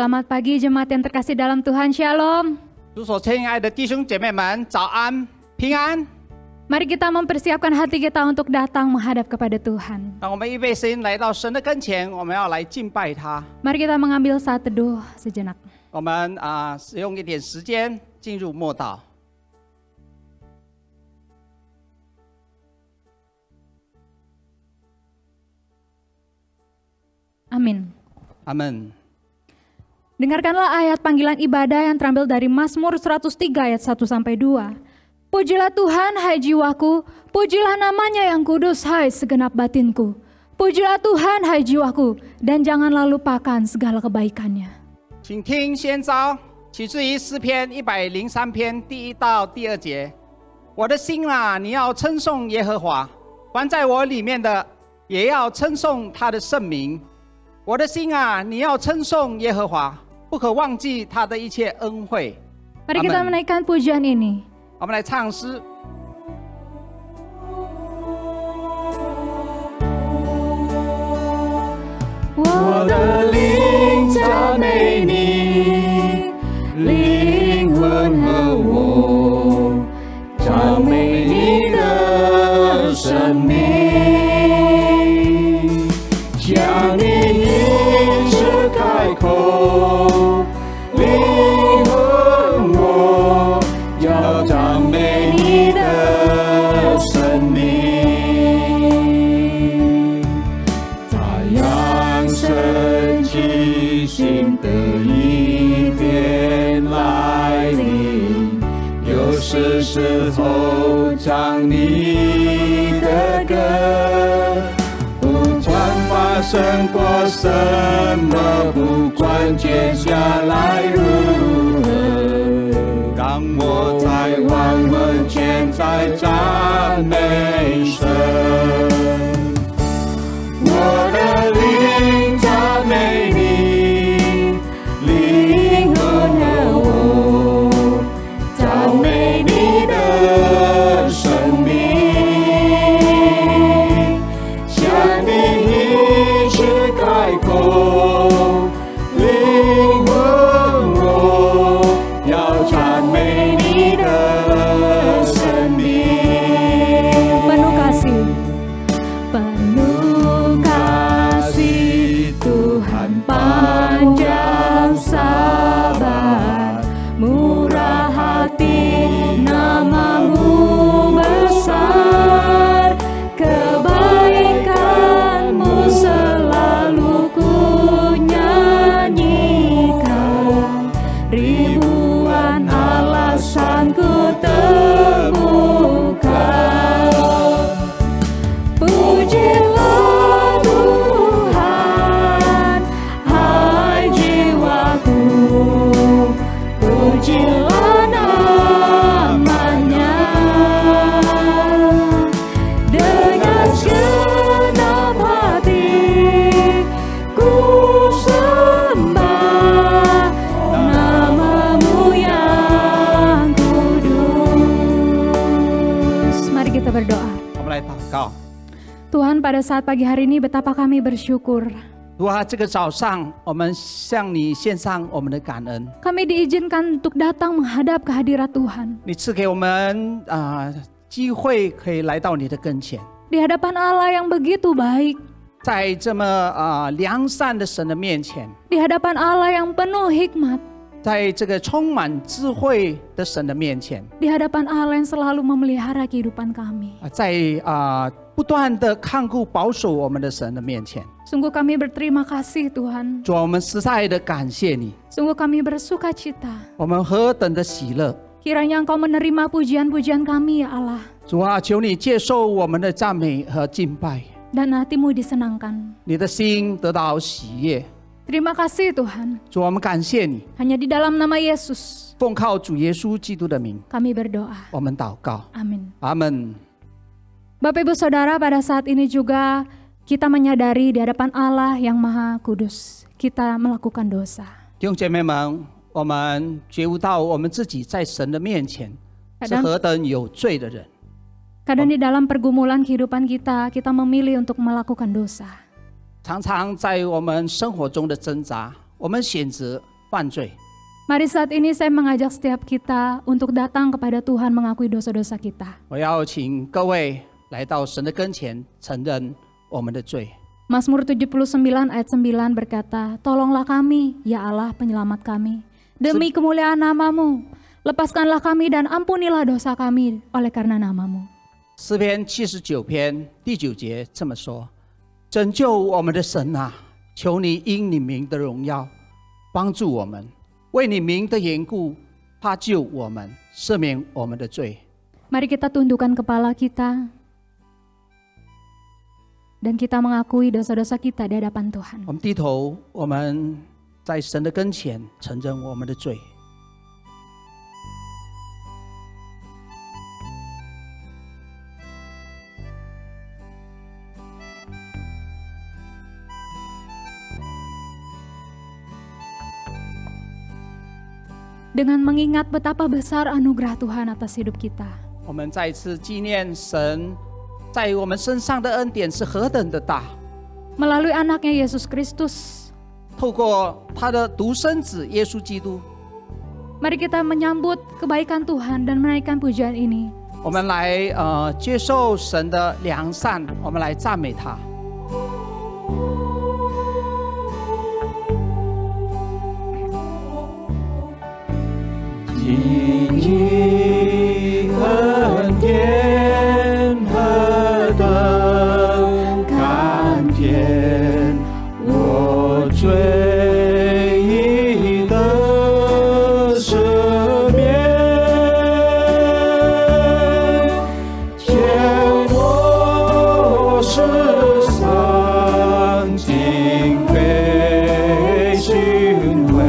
Selamat pagi jemaat yang terkasih dalam Tuhan, Shalom. 主所亲爱的弟兄姐妹们，早安，平安。 Mari kita mempersiapkan hati kita untuk datang menghadap kepada Tuhan. 让我们预备心来到神的跟前，我们要来敬拜他。 Mari kita mengambil saat teduh sejenak. 我们使用一点时间进入默祷。 Amin. Amin. Dengarkanlah ayat panggilan ibadah yang terambil dari Mazmur 103 ayat 1-2. Pujilah Tuhan, hai jiwaku, pujilah namanya yang kudus, hai segenap batinku. Pujilah Tuhan, hai jiwaku, dan janganlah lupakan segala kebaikannya. 请听先召，取自于诗篇103篇第1到第2节。我的心啊，你要称颂耶和华，凡在我里面的，也要称颂他的圣名。我的心啊，你要称颂耶和华，不可忘记他的一切恩惠。 Mari kita menaikkan pujian ini. 我们来唱诗。 我的灵赞美你，灵魂和我赞美你的生命，向你一直开口，灵魂我要赞美你的生命。 神奇心的一天来临，又是时候唱你的歌。不管发生过什么，不管接下来如何，让我在万问前再赞美神。我的灵赞美你，灵魂和我赞美你的生命，向你一直开口，灵魂我要赞美你的生命。 Penuh kasih. Penuh kasih Tuhan panjang sabar, murah hati namamu besar, kebaikanmu selalu ku nyanyikan, ribuan alasan ku temukan. Pujilah Tuhan, hai jiwaku, pujilah namanya. Dengan segenap hati ku sembah namamu yang kudus. Mari kita berdoa. 我们来祷告。 Tuhan, pada saat pagi hari ini betapa kami bersyukur. 主啊，这个早上我们向你献上我们的感恩。 Kami diizinkan untuk datang menghadap kehadirat Tuhan. 你赐给我们机会可以来到你的跟前， Di hadapan Allah yang begitu baik. 在这么良善的神的面前， Di hadapan Allah yang penuh hikmat. 在这个充满智慧的神的面前， Di hadapan Allah yang selalu memelihara kehidupan kami. 在不断的看顾保守我们的神的面前， Sungguh kami berterima kasih Tuhan. 主啊，我们实在的感谢你， Sungguh kami bersuka cita. 我们何等的喜乐！ Kiranya Engkau menerima pujian-pujian kami ya Allah. 主啊，求你接受我们的赞美和敬拜， Dan hatimu disenangkan. 你的心得到喜悦。 Terima kasih Tuhan. 主啊，我们感谢你， Hanya di dalam nama Yesus 奉靠主耶稣基督的名， kami berdoa. 我们祷告， Amin. 阿门。 Bapak Ibu Saudara, pada saat ini juga kita menyadari di hadapan Allah yang Maha Kudus, kita melakukan dosa. 弟兄姐妹们，我们觉悟到我们自己在神的面前是何等有罪的人。 Kadang di dalam pergumulan kehidupan kita, kita memilih untuk melakukan dosa. 常常在我们生活中的挣扎，我们选择犯罪。 Mari saat ini saya mengajak setiap kita untuk datang kepada Tuhan mengakui dosa-dosa kita. 我要请各位来到神的跟前，承认我们的罪。 Mazmur 79 ayat 9 berkata, "Tolonglah kami, ya Allah penyelamat kami. Demi kemuliaan nama-Mu, lepaskanlah kami dan ampunilah dosa kami oleh karena nama-Mu." 诗篇79篇第9节这么说：拯救我们的神啊，求你因你名的荣耀帮助我们，为你名的缘故他救我们，赦免我们的罪。 Mari kita tundukkan kepala kita dan kita mengakui dosa-dosa kita di hadapan Tuhan. 我们低头，我们在神的跟前承认我们的罪。 Dengan mengingat betapa besar anugerah Tuhan atas hidup kita. 我们再次纪念神在我们身上的恩典是何等的大。 Melalui anaknya Yesus Kristus, 透过他的独生子耶稣基督， mari kita menyambut kebaikan Tuhan dan menaikkan pujian ini. 我们来接受神的良善，我们来赞美他。 因你恩典何等甘甜，我罪已得赦免，天我世上尽被寻回，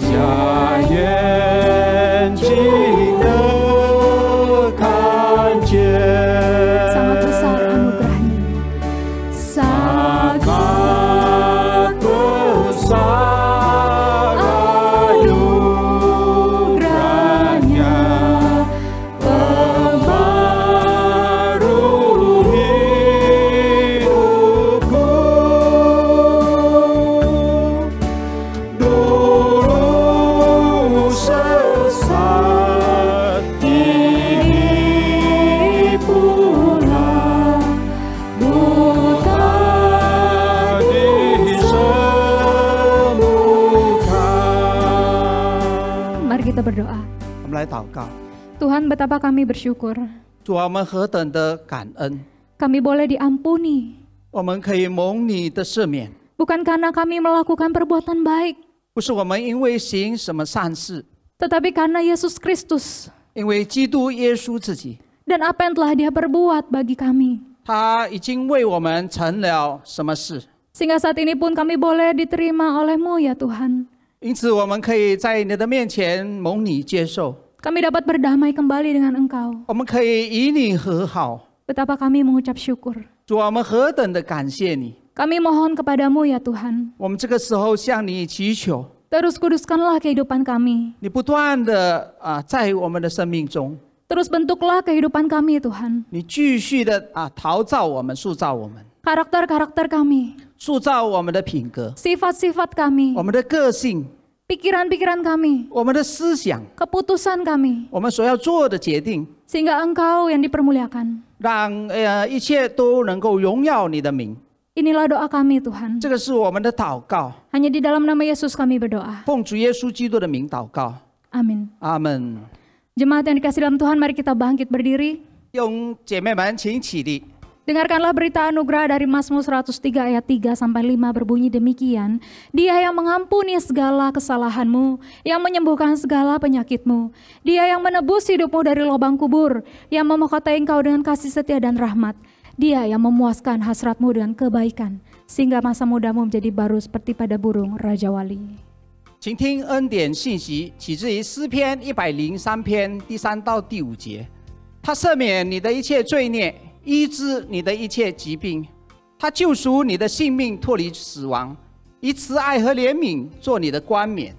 家园记得看见。 Sangat besar anugerahnya. Sangat besar anugerahnya, pembaru hidupku. Dulu sesat, kini pula buta disembuhkan. Mari kita berdoa. 我们来祷告， Tuhan, betapa kami bersyukur. 主啊，我们何等的感恩， Kami boleh diampuni. 我们可以蒙你的赦免， Bukan karena kami melakukan perbuatan baik, 不是我们因为行什么善事， tetapi karena Yesus Kristus 因为基督耶稣自己， dan apa yang telah Dia perbuat bagi kami. 他已经为我们成了什么事， Sehingga saat ini pun kami boleh diterima oleh-Mu ya Tuhan. 因此我们可以在你的面前蒙你接受， Kami dapat berdamai kembali dengan Engkau. 我们可以与你和好。 Betapa kami mengucap syukur. 主啊，我们何等的感谢你！ Kami mohon kepadamu ya Tuhan. 我们这个时候向你祈求， Terus kuduskanlah kehidupan kami. 你不断的在我们的生命中， Terus bentuklah kehidupan kami Tuhan. 你继续的陶造我们，塑造我们， Karakter-karakter kami. 塑造我们的品格， Sifat-sifat kami. 我们的个性， Pikiran-pikiran kami. 我们的思想， Keputusan kami. 我们所要做的决定， Sehingga Engkau yang dipermuliakan. 让一切都能够荣耀你的名。 Inilah doa kami Tuhan. 这个是我们的祷告， Hanya di dalam nama Yesus kami berdoa. 奉主耶稣基督的名祷告， Amin. 阿门。 Jemaat yang dikasih dalam Tuhan, mari kita bangkit berdiri. 用姐妹们，请起立。 Dengarkanlah berita anugerah dari Mazmur 103 ayat 3-5 berbunyi demikian. Dia yang mengampuni segala kesalahanmu, yang menyembuhkan segala penyakitmu. Dia yang menebus hidupmu dari lubang kubur, yang memahkotai engkau dengan kasih setia dan rahmat. Dia yang memuaskan hasratmu dengan kebaikan, sehingga masa mudamu menjadi baru seperti pada burung Raja Wali. 请听恩典信息，起自于诗篇103篇第3到第5节。他赦免你的一切罪孽，医治你的一切疾病，他救赎你的性命，脱离死亡，以慈爱和怜悯做你的冠冕。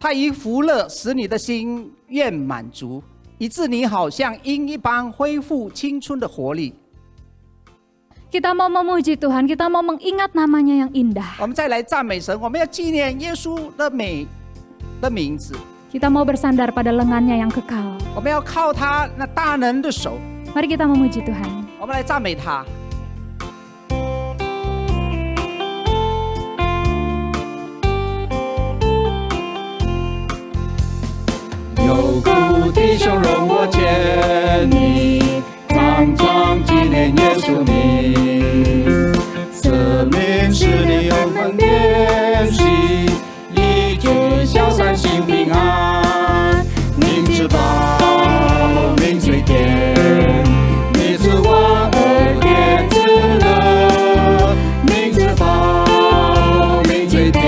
他以福乐使你的心愿满足，以致你好像鹰一般恢复青春的活力。Kita mau memuji Tuhan, kita mau mengingat namanya yang indah. 我们再来赞美神，我们要纪念耶稣的美的名字， Kita mau bersandar pada lengannya yang kekal. 我们要靠他那大能的手， Mari kita memuji Tuhan. 我们来赞美他。 有故弟兄容我见你，常常纪念耶稣名，生命使你永恒联系，一句消散心平安，名之宝，名最甜，名之王而天之乐，名之宝，名最甜。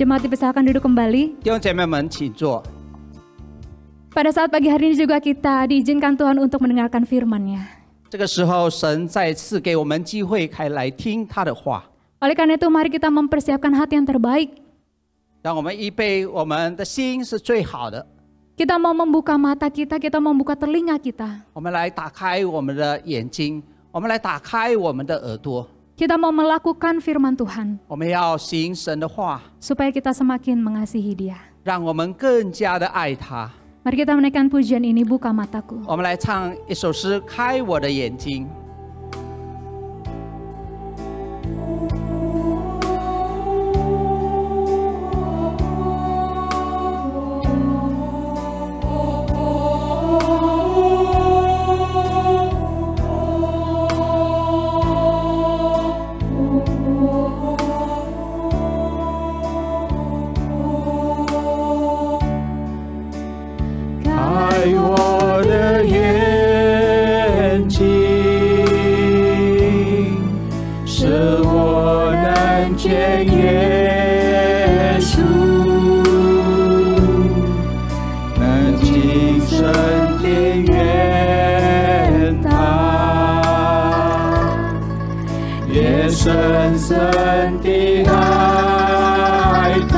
Jemaat dipersilakan duduk kembali. 弟兄姐妹们，请坐。 Pada saat pagi hari ini juga kita diizinkan Tuhan untuk mendengarkan firman-Nya. 这个时候，神再次给我们机会，开来听他的话。 Oleh karena itu, mari kita mempersiapkan hati yang terbaik. 让我们预备我们的心是最好的。 Kita mau membuka mata kita mau membuka telinga kita. 我们来打开我们的眼睛，我们来打开我们的耳朵。 Kita mau melakukan firman Tuhan. 我们要行神的话， Supaya kita semakin mengasihi Dia. 让我们更加的爱他。 Mari kita menaikkan pujian ini, Buka Mataku. 我们来唱一首诗，开我的眼睛。 开我的眼睛，使我能见耶稣，能亲身经验他，也深深地爱他。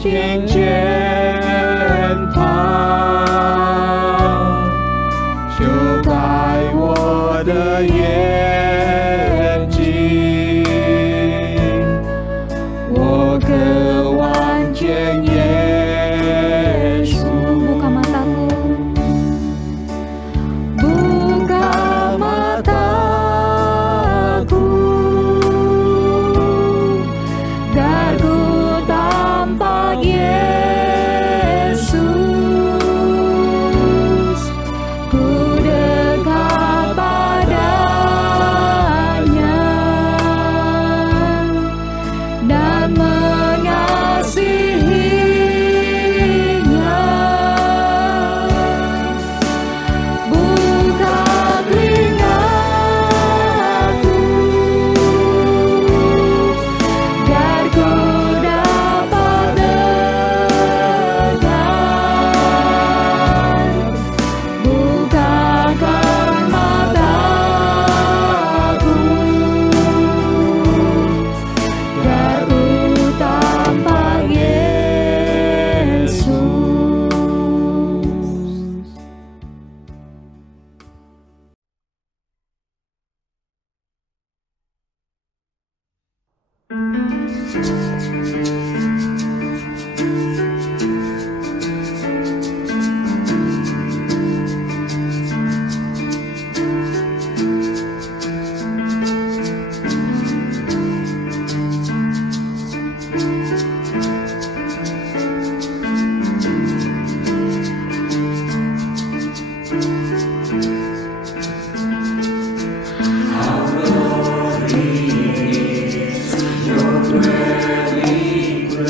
听见他，就开我的眼睛，我渴望见耶稣。 Buka mataku. Buka mataku, agar ku tampak Yesus, ku dekat pada Your dwelling place.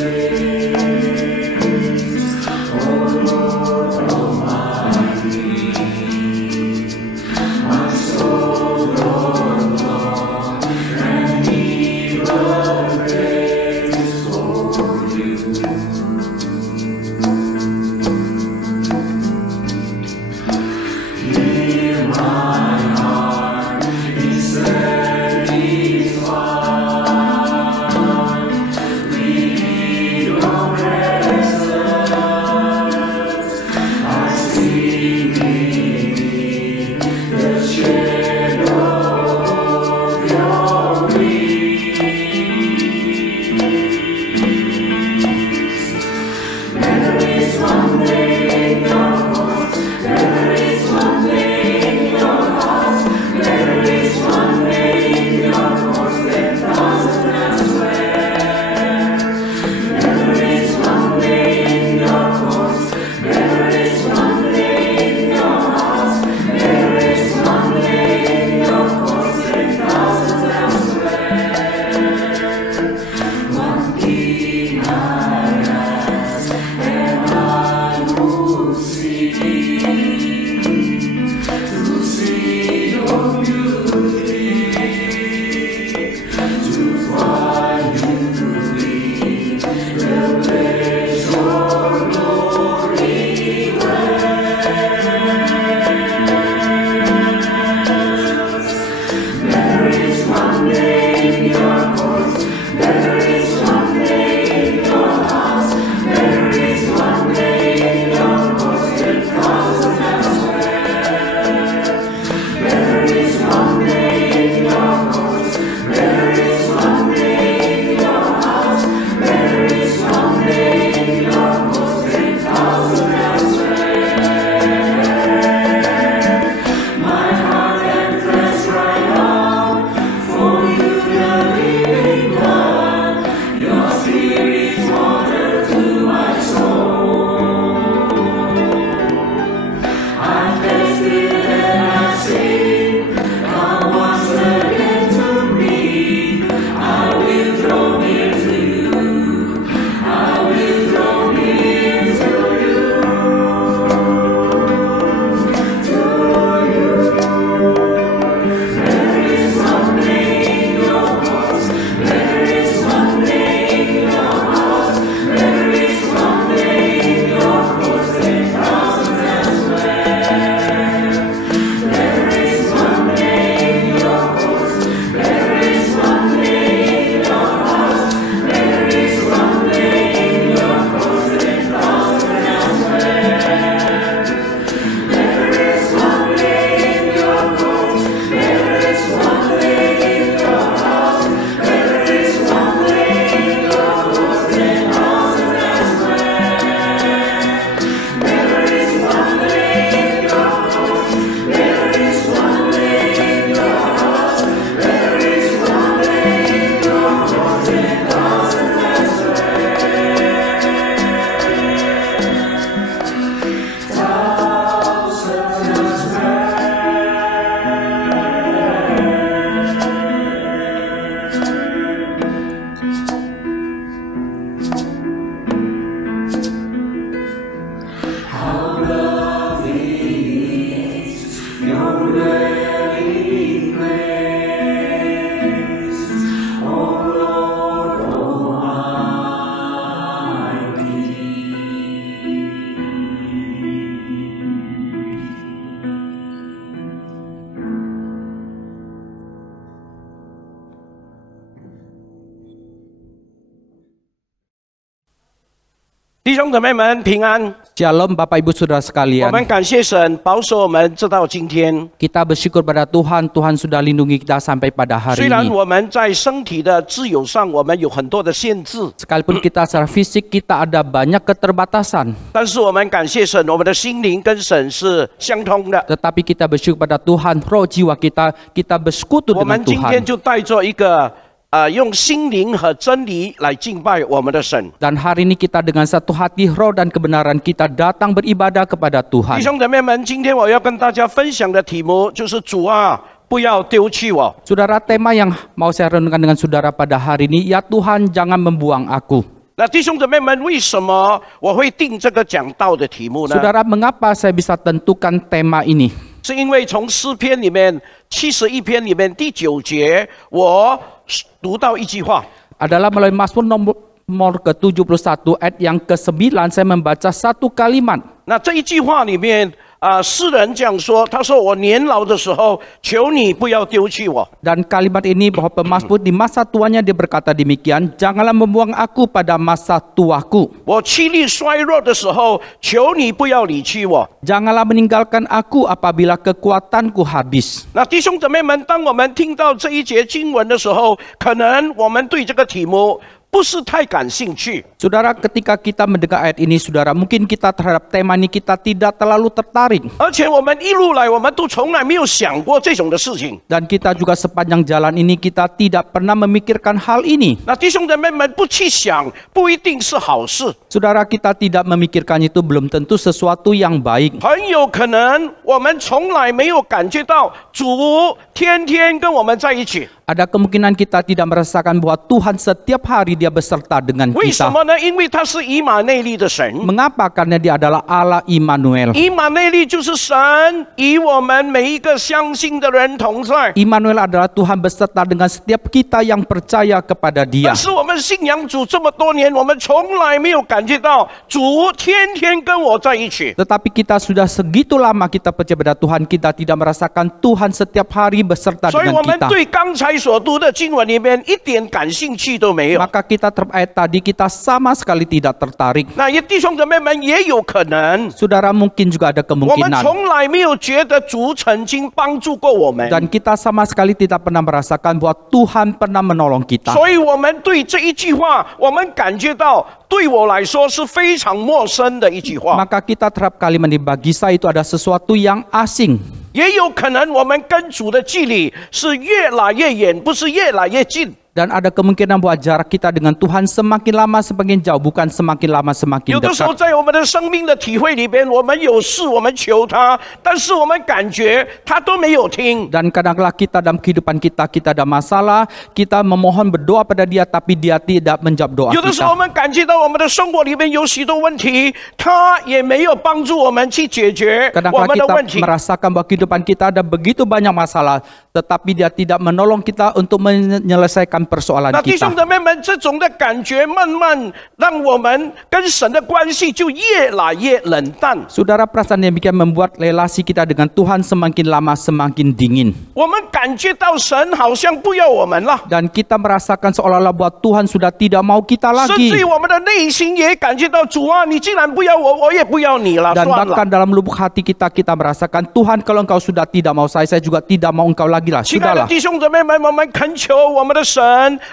弟兄姊妹们平安。 Shalom Bapak Ibu Saudara 我 sekalian. 们感谢神保守我们直到今天。 Kita bersyukur pada Tuhan, Tuhan sudah lindungi kita sampai pada hari 虽然 ini. 我们在身体的自由上，我们有很多的限制， Sekalipun kita secara fisik kita ada banyak keterbatasan, 但是我们感谢神，我们的心灵跟神是相通的。 tetapi kita bersyukur pada Tuhan, roh jiwa kita bersekutu 我 dengan 们今天 Tuhan. 就带着一个用心灵和真理来敬拜我们的神。 Dan hari ini kita dengan satu hati, roh dan kebenaran kita datang beribadah kepada 弟 Tuhan. 兄姊妹们，今天我要跟大家分享的题目就是主啊，不要丢弃我。 Saudara, tema yang mau saya renungkan dengan saudara pada hari ini, ya Tuhan jangan membuang aku. 那弟兄姊妹们，为什么我会定这个讲道的题目呢？ Saudara, mengapa saya bisa tentukan tema ini? 是因为从诗篇里面71篇里面第9节，我读到一句话。 Adalah melalui Mazmur nomor ke-71 ayat yang ke-9 saya membaca satu kalimat. 那这一句话里面，诗人这样说：“他说我年老的时候，求你不要丢弃我。 Dan kalimat ini bahwa pemazmur di masa tuanya dia berkata demikian, janganlah membuang aku pada masa tuaku. 我气力衰弱的时候，求你不要离弃我。” Janganlah meninggalkan aku apabila kekuatanku habis. 那弟兄姊妹们，当我们听到这一节经文的时候，可能我们对这个题目不是太感兴趣。 Saudara, ketika kita mendengar ayat ini, saudara, mungkin kita terhadap tema ini kita tidak terlalu tertarik. 而且我们一路来，我们都从来没有想过这种的事情。 Dan kita juga sepanjang jalan ini kita tidak pernah memikirkan hal ini. 那弟兄姊妹们不去想，不一定是好事， Saudara, kita tidak memikirkan itu belum tentu sesuatu yang baik. 很有可能我们从来没有感觉到主天天跟我们在一起。 Ada kemungkinan kita tidak merasakan bahwa Tuhan setiap hari dia beserta dengan 为什 kita. 么呢？因为他是以马内利的神。 Mengapa? Karena dia adalah Allah Immanuel. 以马内利就是神与我们每一个相信的人同在。 Immanuel adalah Tuhan beserta dengan setiap kita yang percaya kepada Dia. 但是我们信仰主这么多年，我们从来没有感觉到主天天跟我在一起。 Tetapi kita sudah segitu lama kita percaya pada Tuhan, kita tidak merasakan Tuhan setiap hari beserta 所以 dengan 我们 kita. 对刚才所读的经文里面一点感兴趣都没有。 Maka kita terhadap ayat tadi kita sama sekali tidak tertarik. 那也弟兄姊妹们也有可能， Saudara, mungkin juga ada 我们 kemungkinan. 从来没有觉得主曾经帮助过我们， Dan kita sama sekali tidak pernah merasakan bahwa Tuhan pernah menolong kita. 所以我们对这一句话，我们感觉到对我来说是非常陌生的一句话。 Maka kita terhadap kalimat ini bagi saya itu ada sesuatu yang asing. 也有可能我们跟主的距离是越来越远，不是越来越近。 Dan ada kemungkinan bahwa jarak kita dengan Tuhan semakin lama semakin jauh, bukan semakin lama 有 semakin 的时候 dekat. 在我们的生命的体会里边，我们有事我们求他，但是我们感觉他都没有听。 Dan kadang-kala kita dalam kehidupan kita ada masalah, kita memohon berdoa pada Dia, tapi Dia tidak menjawab doa 有的时候我 kita. 们感觉到我们的生活里面有许多问题，他也没有帮助我们去解决我 Kadang-kala 们的 kita 问题。 merasakan bahwa kehidupan kita ada begitu banyak masalah, tetapi Dia tidak menolong kita untuk menyelesaikan persoalan 那弟兄 kita. 姊妹们，这种的感觉慢慢让我们跟神的关系就越来越冷淡。 Saudara, perasaan yang demikian membuat relasi kita dengan Tuhan semakin lama semakin dingin. 我们感觉到神好像不要我们了， Dan kita merasakan seolah-olah bahwa Tuhan sudah tidak mau kita 甚至于 lagi. 我们的内心也感觉到主啊，你既然不要我，我也不要你了， Dan 算了。 bahkan dalam lubuk hati kita merasakan Tuhan, kalau engkau sudah tidak mau saya juga tidak mau engkau lagi lah. 亲爱的 Sudahlah. 弟兄姊妹们，我们恳求我们的神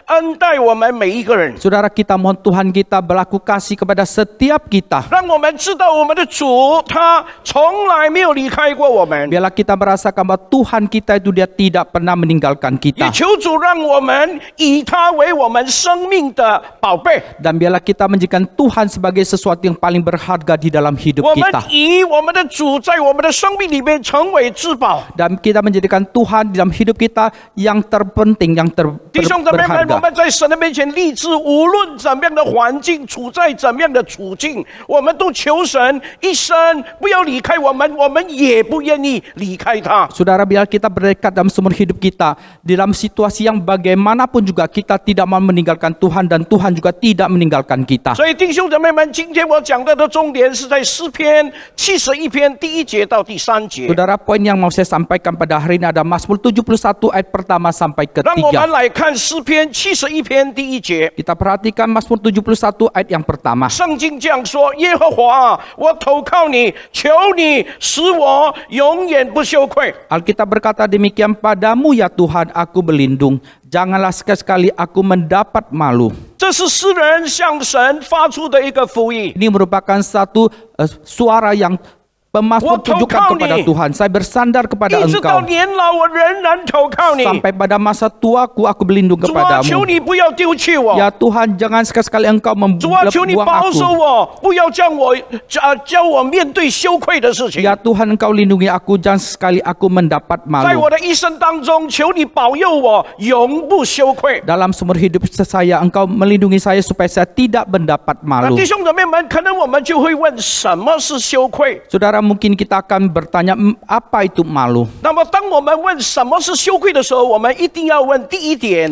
恩待我们每一个人， Saudara, kita mohon Tuhan kita berlaku kasih kepada setiap kita. 让我们知道我们的主他从来没有离开过我们。 Biarlah kita merasakan bahwa Tuhan kita itu dia tidak pernah meninggalkan 也 kita. 求主让我们以他为我们生命的宝贝， Dan biarlah kita menjadikan Tuhan sebagai sesuatu yang paling berharga di dalam hidup 我们 kita. 以我们的主在我们的生命里面成为至宝。 Dan kita menjadikan Tuhan di dalam hidup kita yang terpenting, yang 弟兄姊妹们，我 berharga. 们在神的面前立志，无论怎么样的环境，处在怎么样的处境，我们都求神一生不要离开我们，我们也不愿意离开他。 Saudara, biar kita berdekat dalam seumur hidup kita, dalam situasi yang bagaimanapun juga kita tidak mau meninggalkan Tuhan dan Tuhan juga tidak meninggalkan kita. 所以弟兄姊妹们，今天我讲到的重点是在诗篇71篇第1节到第3节。 Saudara, poin yang mau saya sampaikan pada hari ini ada Mazmur 71 ayat pertama sampai 让我们 ketiga. 来看诗诗篇71篇第1节， Kita perhatikan Mazmur 71 ayat yang pertama. 圣经这样说：耶和华啊，我投靠你，求你使我永远不羞愧。 Alkitab berkata demikian, padamu ya Tuhan aku berlindung, janganlah sekali-sekali aku mendapat malu. 这是诗人向神发出的一个呼吁。 Ini merupakan satu suara yang pemasmur tujukan kepada Tuhan. Saya bersandar kepada 一直到 Engkau. 年老，我仍然投靠你。 Sampai pada masa tuaku aku berlindung 主啊，求 kepadamu. 你不要丢弃我。 Ya Tuhan, jangan sekali-sekali Engkau 主啊，求你 membuang 保守 aku. 我，不要叫我面对羞愧的事情。 Ya Tuhan, Engkau lindungi aku, jangan sekali aku mendapat 在 malu. 我的一生当中，求你保佑我，永不羞愧。 Dalam seumur hidup saya, Engkau melindungi saya supaya saya tidak mendapat 那 malu. 弟兄姊妹们，可能我们就会问：什么是羞愧？ Saudara, mungkin kita akan bertanya, apa itu malu? 那么，当我们问什么是羞愧的时候，我们一定要问第一点：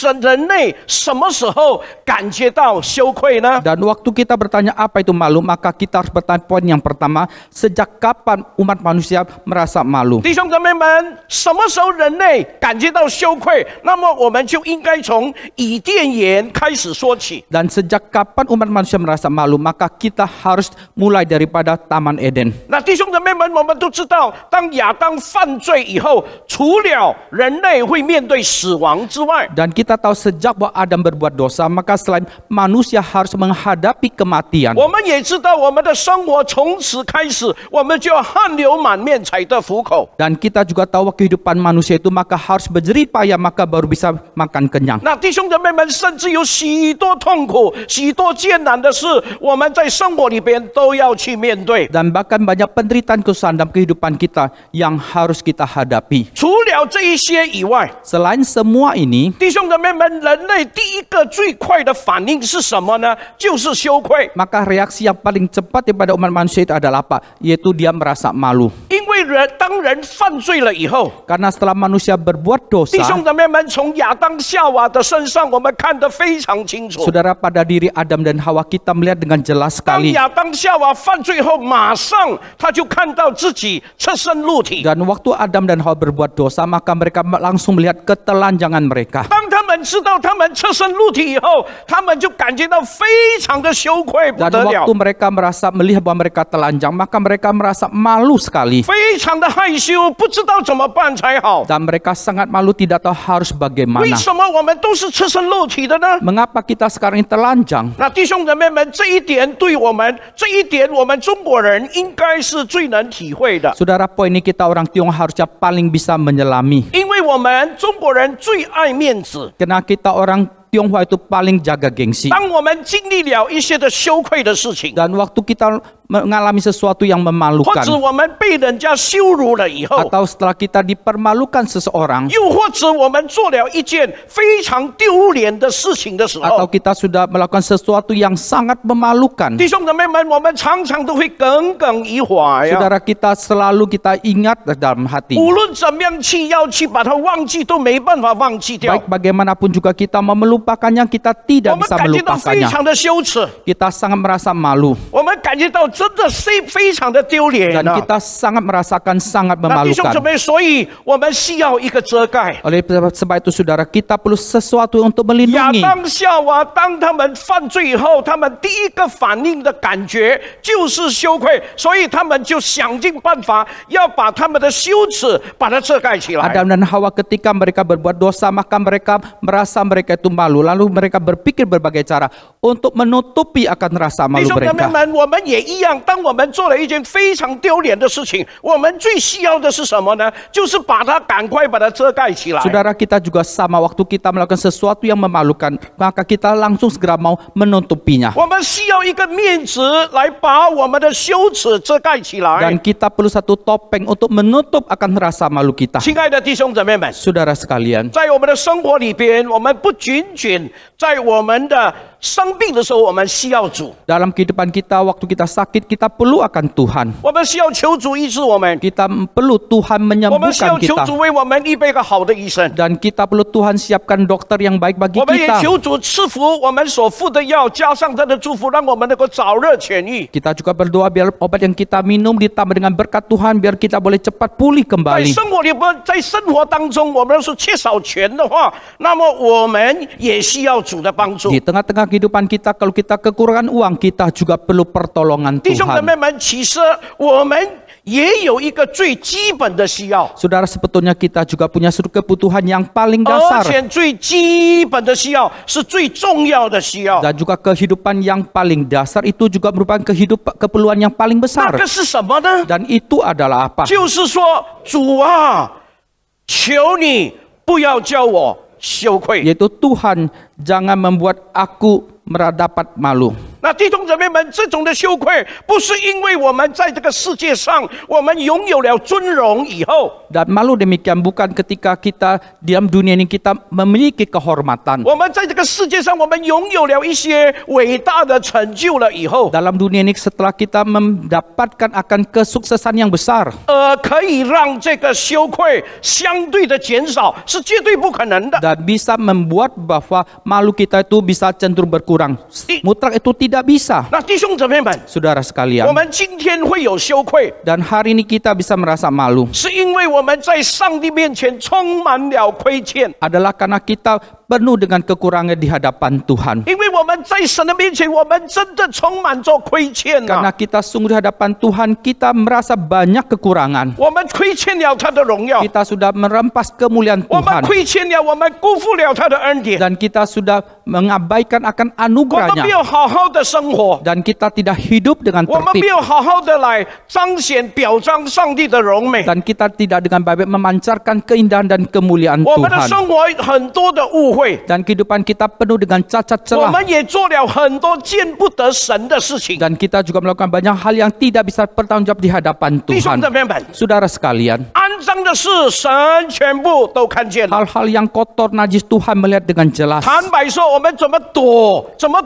人类什么时候感觉到羞愧呢？ Dan waktu kita bertanya apa itu malu, maka kita harus bertanya poin yang pertama, sejak kapan umat manusia merasa malu? 弟兄姊妹们，什么时候人类感觉到羞愧？那么我们就应该从以甸园开始说起。 Dan sejak kapan umat manusia merasa malu, maka kita harus mulai daripada Taman Eden. 那弟兄姊妹们，我们都知道，当亚当犯罪以后，除了人类会面对死亡之外， Dan kita tahu sejak bahwa Adam berbuat dosa, maka selain manusia harus menghadapi kematian. 我们也知道，我们的生活从此开始，我们就要汗流满面才得糊口。 Dan kita juga tahu kehidupan manusia itu maka harus berjerih payah, maka baru bisa makan kenyang. 那弟兄姊妹们，甚至有许多痛苦、许多艰难的事，我们在生活里边都要去面对。 Dan bahkan banyak penderitaan kesusahan dalam kehidupan kita yang harus kita hadapi. 除了这一些以外， Selain semua ini, 弟兄姊妹们，人类第一个最快的反应是什么呢？就是羞愧。 maka reaksi yang paling cepat daripada umat manusia itu adalah apa? Yaitu dia merasa malu. 因为当人犯罪了以后， Karena setelah manusia berbuat 弟 dosa, 兄姊妹们，从亚当夏娃的身上，我们看得非常清楚。 saudara, pada diri Adam dan Hawa kita melihat dengan jelas 当 sekali. 亚当夏娃犯罪后，马上他就看到自己赤身露体。 Dan waktu Adam dan Hawa berbuat dosa, maka mereka langsung melihat ketelanjangan mereka. 当他们知道他们赤身露体以后，他们就感觉到非常的羞愧，不 Dan 得了 waktu，mereka merasa melihat bahwa mereka telanjang, maka mereka merasa malu sekali. 非常的害羞，不知道怎么办才好。 Dan mereka sangat malu, tidak tahu harus 为 bagaimana. 什么我们都是赤身露体的呢？ Mengapa kita sekarang ini telanjang? 那弟兄姊妹们，这一点我们中国人应该是最能体会的， Saudara, poin ini kita orang Tionghoa harusnya paling bisa menyelami. 因为我们中国人最爱面子。 Karena kita orang Tionghoa itu paling jaga gengsi. 当我们经历了一些的羞愧的事情， Dan waktu kita mengalami sesuatu yang 或 memalukan, 者我们被人家羞辱了以后， atau setelah kita dipermalukan seseorang, 又或者我们做了一件非常丢脸的事情的时 atau 候， kita sudah melakukan sesuatu yang sangat memalukan, 弟兄姊妹们，我们常常都会耿耿于怀呀。 saudara, kita selalu kita ingat dalam hati. 无论怎么样要去把它忘记，都没办法忘记掉。 Baik bagaimanapun juga kita mau melupakannya, kita 我 tidak 们 bisa 感觉到非 melupakannya. 常的羞耻， Kita sangat merasa malu 我们感觉到真的是非常的丢脸 dan 啊！ kita sangat merasakan sangat 那弟兄姊 memalukan. 妹，所以我们需要一个遮盖。 Oleh sebab itu, saudara, kita perlu sesuatu untuk 亚 melindungi. 当夏娃，当他们犯罪以后，他们第一个反应的感觉就是羞愧，所以他们就想尽办法要把他们的羞耻把它遮盖起来。 Adam dan Hawa ketika mereka berbuat dosa, maka mereka merasa mereka itu malu. Lalu mereka berpikir berbagai cara untuk menutupi akan rasa 弟 malu 兄姊妹 mereka. 们，我们也一样。当我们做了一件非常丢脸的事情，我们最需要的是什么呢？就是把它赶快把它遮盖起来。 Saudara, kita juga sama, waktu kita melakukan sesuatu yang memalukan, maka kita langsung segera mau menutupinya. 我们需要一个面子来把我们的羞耻遮盖起来 Dan。kita perlu satu topeng untuk menutup akan rasa malu kita. 亲爱的弟兄姊妹们， Saudara sekalian, 在我们的生活里边，我们不仅仅在我们的生病的时候，我们需要主。 dalam kehidupan kita, waktu kita sakit, sakit, kita perlu akan Tuhan. 我们需要求主医治我们， Kita perlu Tuhan 我们需要 menyembuhkan 求 kita. 主为我们预备一个好的医生。 Dan kita perlu Tuhan siapkan dokter yang baik bagi 我们也 kita. 求主赐福我们所付的药，加上他的祝福，让我们能够早日痊愈。 Kita juga berdoa biar obat yang kita minum ditambah dengan berkat Tuhan, biar kita boleh cepat pulih 在 kembali. 生活里边，在生活当中，我们要是缺少权的话，那么我们也需要主的帮助。 Di tengah-tengah kehidupan kita, kalau kita kekurangan uang, kita juga perlu pertolongan 弟兄姊 Tuhan. 妹们，其实我们也有一个最基本的需要， Saudara, sebetulnya kita juga punya suatu kebutuhan yang paling 而 dasar 且最基本的需要是最重要的需要。 dan juga kehidupan yang paling dasar itu juga merupakan keperluan yang paling 那 besar. 个是什么呢？ Dan itu adalah apa? 就是说，主啊，求你不要叫我羞愧。 Yaitu Tuhan, jangan membuat aku dapat malu. 那弟兄姊妹们，这种的羞愧，不是因为我们在这个世界上，我们拥有了尊荣以后， Dan malu demikian bukan ketika kita di dalam dunia ini kita memiliki kehormatan. 我们在这个世界上，我们拥有了一些伟大的成就了以后， Dalam dunia ini setelah kita mendapatkan akan kesuksesan yang besar, 可以让这个羞愧相对的减少，是绝对不可能的。 dan bisa membuat bahwa malu kita itu bisa cenderung berkurang. Mutlak itu tidak bisa, 那弟兄姊妹们， saudara 我 sekalian. 们今天会有羞愧， Dan hari ini kita bisa merasa malu 是因为我们在上帝面前充满了亏欠， adalah karena kita penuh dengan kekurangan di hadapan Tuhan. 因为我们在神的面前，我们真的充满着亏欠 Karena 啊！ kita sungguh di hadapan Tuhan, kita merasa banyak kekurangan. 我们亏欠了他的荣耀， Kita sudah merempas kemuliaan 我们 Tuhan. 亏欠了，我们辜负了他的恩典， Dan kita sudah mengabaikan akan 我们没 anugerahnya. 有好好的生活， Dan kita tidak hidup dengan 我们没 tertib. 有好好的来彰显、表彰上帝的荣美。 Dan kita tidak dengan baik memancarkan keindahan dan kemuliaan 我们的 Tuhan. 生活很多的误会， Dan kehidupan kita penuh dengan cacat 我 celah. 们也做了很多见不得神的事情。 Dan kita juga melakukan banyak hal yang tidak bisa bertanggung jawab di hadapan 弟兄 Tuhan. 姊妹们， Saudara sekalian, 肮脏的事神全部都看见了。 hal-hal yang kotor najis Tuhan melihat dengan jelas. 坦白说，我们怎么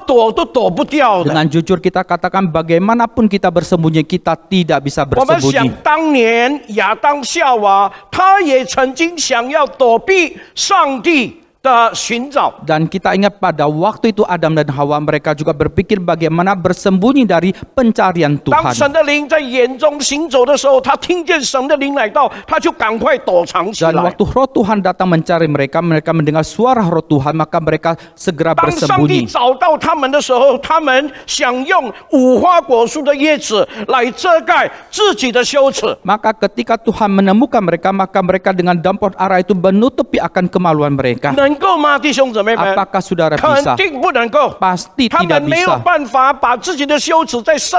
躲都躲不掉的。 Dengan jujur kita katakan bagaimanapun kita bersembunyi, kita tidak bisa 我们想 bersembunyi. 当年亚当夏娃，他也曾经想要躲避上帝的寻找。 Dan kita ingat pada waktu itu Adam dan Hawa mereka juga berpikir bagaimana bersembunyi dari pencarian 当 Tuhan. 神的灵在眼中行走的时候，他听见神的灵来到，他就赶快躲藏起 Dan 来。 waktu roh Tuhan datang mencari mereka, mereka mendengar suara roh Tuhan, maka mereka segera 当上帝 bersembunyi. 找到他们的时候，他们想用无花果树的叶子来遮盖自己的羞耻。 Maka ketika Tuhan menemukan mereka, maka mereka dengan daun pohon ara itu menutupi akan kemaluan mereka. 能够吗，弟兄姊妹们？ Apakah saudara 肯 bisa? 定不能够。 Pasti 他 tidak 们没有 bisa. 办法把自己的羞耻在上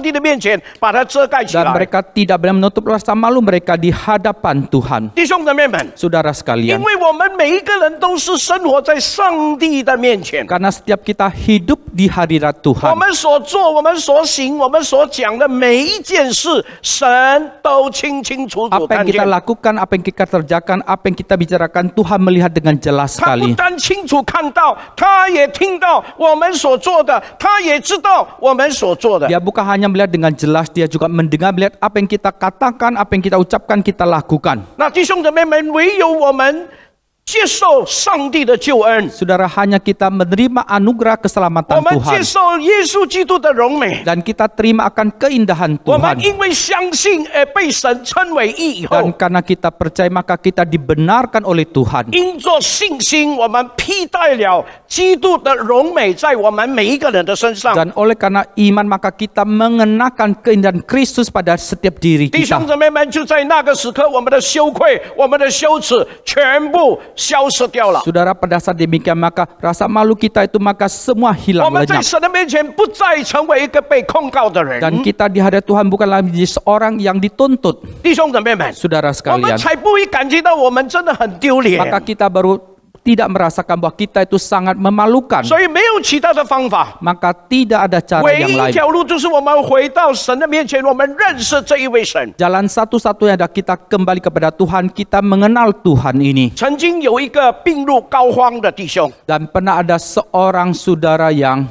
帝的面前把它遮盖起 Dan 来。 mereka tidak boleh menutup rasa malu mereka di hadapan Tuhan. 弟兄姊妹们， Saudara 因 sekalian, 为我们每一个人都是生活在上帝的面前， karena setiap kita hidup di hadirat 我 Tuhan. 们所做、我们所行、我们所讲的每一件事，神都清清楚楚 Apa 看 yang kita 见。 lakukan, apa yang kita kerjakan, apa yang kita bicarakan, Tuhan melihat dengan jelas 他不 sekali. 单清楚看到，他也听到我们所做的，他也知道我们所做的。 Dia bukan hanya melihat dengan jelas, dia juga mendengar, melihat apa yang kita katakan, apa yang kita ucapkan, kita lakukan. 那弟兄姊妹们，唯有我们接受上帝的救恩， Saudara, hanya kita menerima anugerah 我 keselamatan 们 Tuhan. 接受耶稣基督的荣美， Dan kita terima akan keindahan 我们 Tuhan. 因为相信而被神称为义以后 Dan，karena kita percaya, maka kita dibenarkan oleh Tuhan. 因着信心，我们披戴了基督的荣美在我们每一个人的身上。 Dan oleh karena iman, maka kita mengenakan keindahan Kristus pada setiap diri 弟兄 kita. 姊妹们，就在那个时刻，我们的羞愧、我们的羞耻全部消失掉了。 Saudara, pada saat demikian, maka rasa malu kita itu maka semua 我 hilang 们在 lenyap. 神的面前不再成为一个被控告的人。 Dan kita di hadapan Tuhan bukan lagi seorang yang dituntut. 弟兄姊妹们， Saudara 我们 sekalian, 才不会感觉到我们真的很丢脸。 maka kita baru tidak merasakan bahwa kita itu sangat memalukan. 所以没有其他的方法， Maka tidak ada cara 唯 yang 一一 lain. 条路就是我们回到神的面前，我们认识这一位神。 Jalan satu-satunya adalah kita kembali kepada Tuhan, kita mengenal Tuhan ini. 曾经有一个病入膏肓的弟兄， Dan pernah ada seorang saudara yang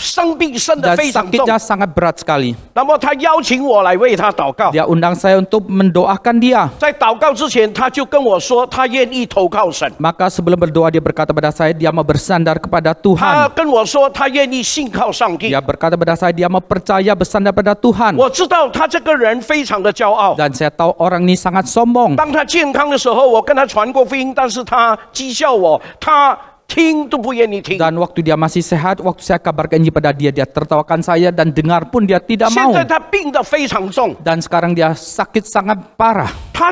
生病生得 dan 非常重， sakitnya sangat berat sekali. 那么他邀请我来为他祷告。 Dia undang saya untuk mendoakan dia. 在祷告之前，他就跟我说，他愿意投靠神。 Maka sebelum berdoa dia berkata pada saya dia mau bersandar kepada 他 Tuhan. 跟我说，他愿意信靠上帝。 Dia berkata pada saya dia mau percaya bersandar pada Tuhan. 我知道他这个人非常的骄傲。 Dan saya tahu orang ini sangat sombong. 当他健康的时候，我跟他传过福音，但是他讥笑我，他听都不愿意听。 Dan waktu dia masih sehat, waktu saya kabarkan Injil pada dia tertawakan saya dan dengar pun dia tidak 现 mau. 在他病得非常重， Dan sekarang dia sakit sangat parah. 他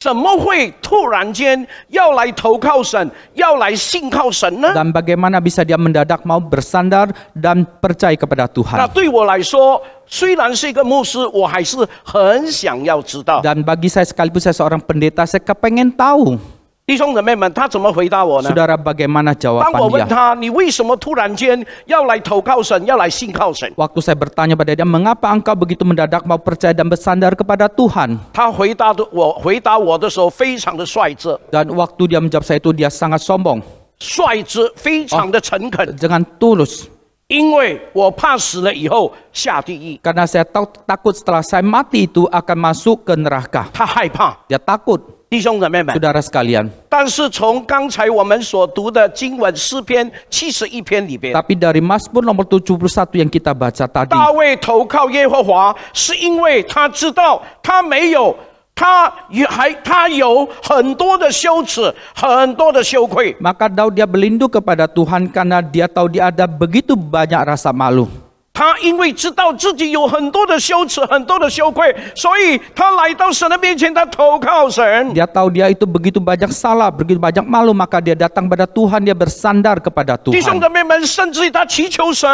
怎么会突然间要来投靠神，要来信靠神呢？ Dan bagaimana bisa dia mendadak mau bersandar dan percaya kepada 那 Tuhan. 对我来说，虽然是一个牧师，我还是很想要知道。 Dan bagi saya sekalipun saya seorang pendeta, saya kepengen tahu. 弟兄姊妹们，他怎么回答我呢？ Saudara bagaimana 当我 jawaban 问 dia? 他，你为什么突然间要来投靠神，要来信靠神？ Waktu saya bertanya pada dia, mengapa engkau begitu mendadak mau percaya dan bersandar kepada Tuhan? 他回答我的时候非常的率直， Dan waktu dia menjawab saya itu dia sangat sombong, 率直，非常的诚恳， dengan tulus. 因为我怕死了以后下地狱， Karena saya takut setelah saya mati itu akan masuk ke neraka. 他害怕。 Dia takut, 弟兄姊妹们， saudara sekalian. 但是从刚才我们所读的经文诗篇71篇里边， Tapi dari Mazmur nomor 71 yang kita baca tadi, 大卫投靠耶和华，是因为他知道他没有。他有很多的羞耻，很多的羞愧。 maka Daud dia berlindung kepada Tuhan karena dia tahu dia ada begitu banyak rasa malu. 他因为知道自己有很多的羞耻，很多的羞愧，所以他来到神的面前，他投靠神。 Dia tahu dia itu begitu banyak salah, begitu banyak malu, maka dia datang pada Tuhan, dia bersandar kepada 弟兄 Tuhan. 姊妹们，甚至他祈求神，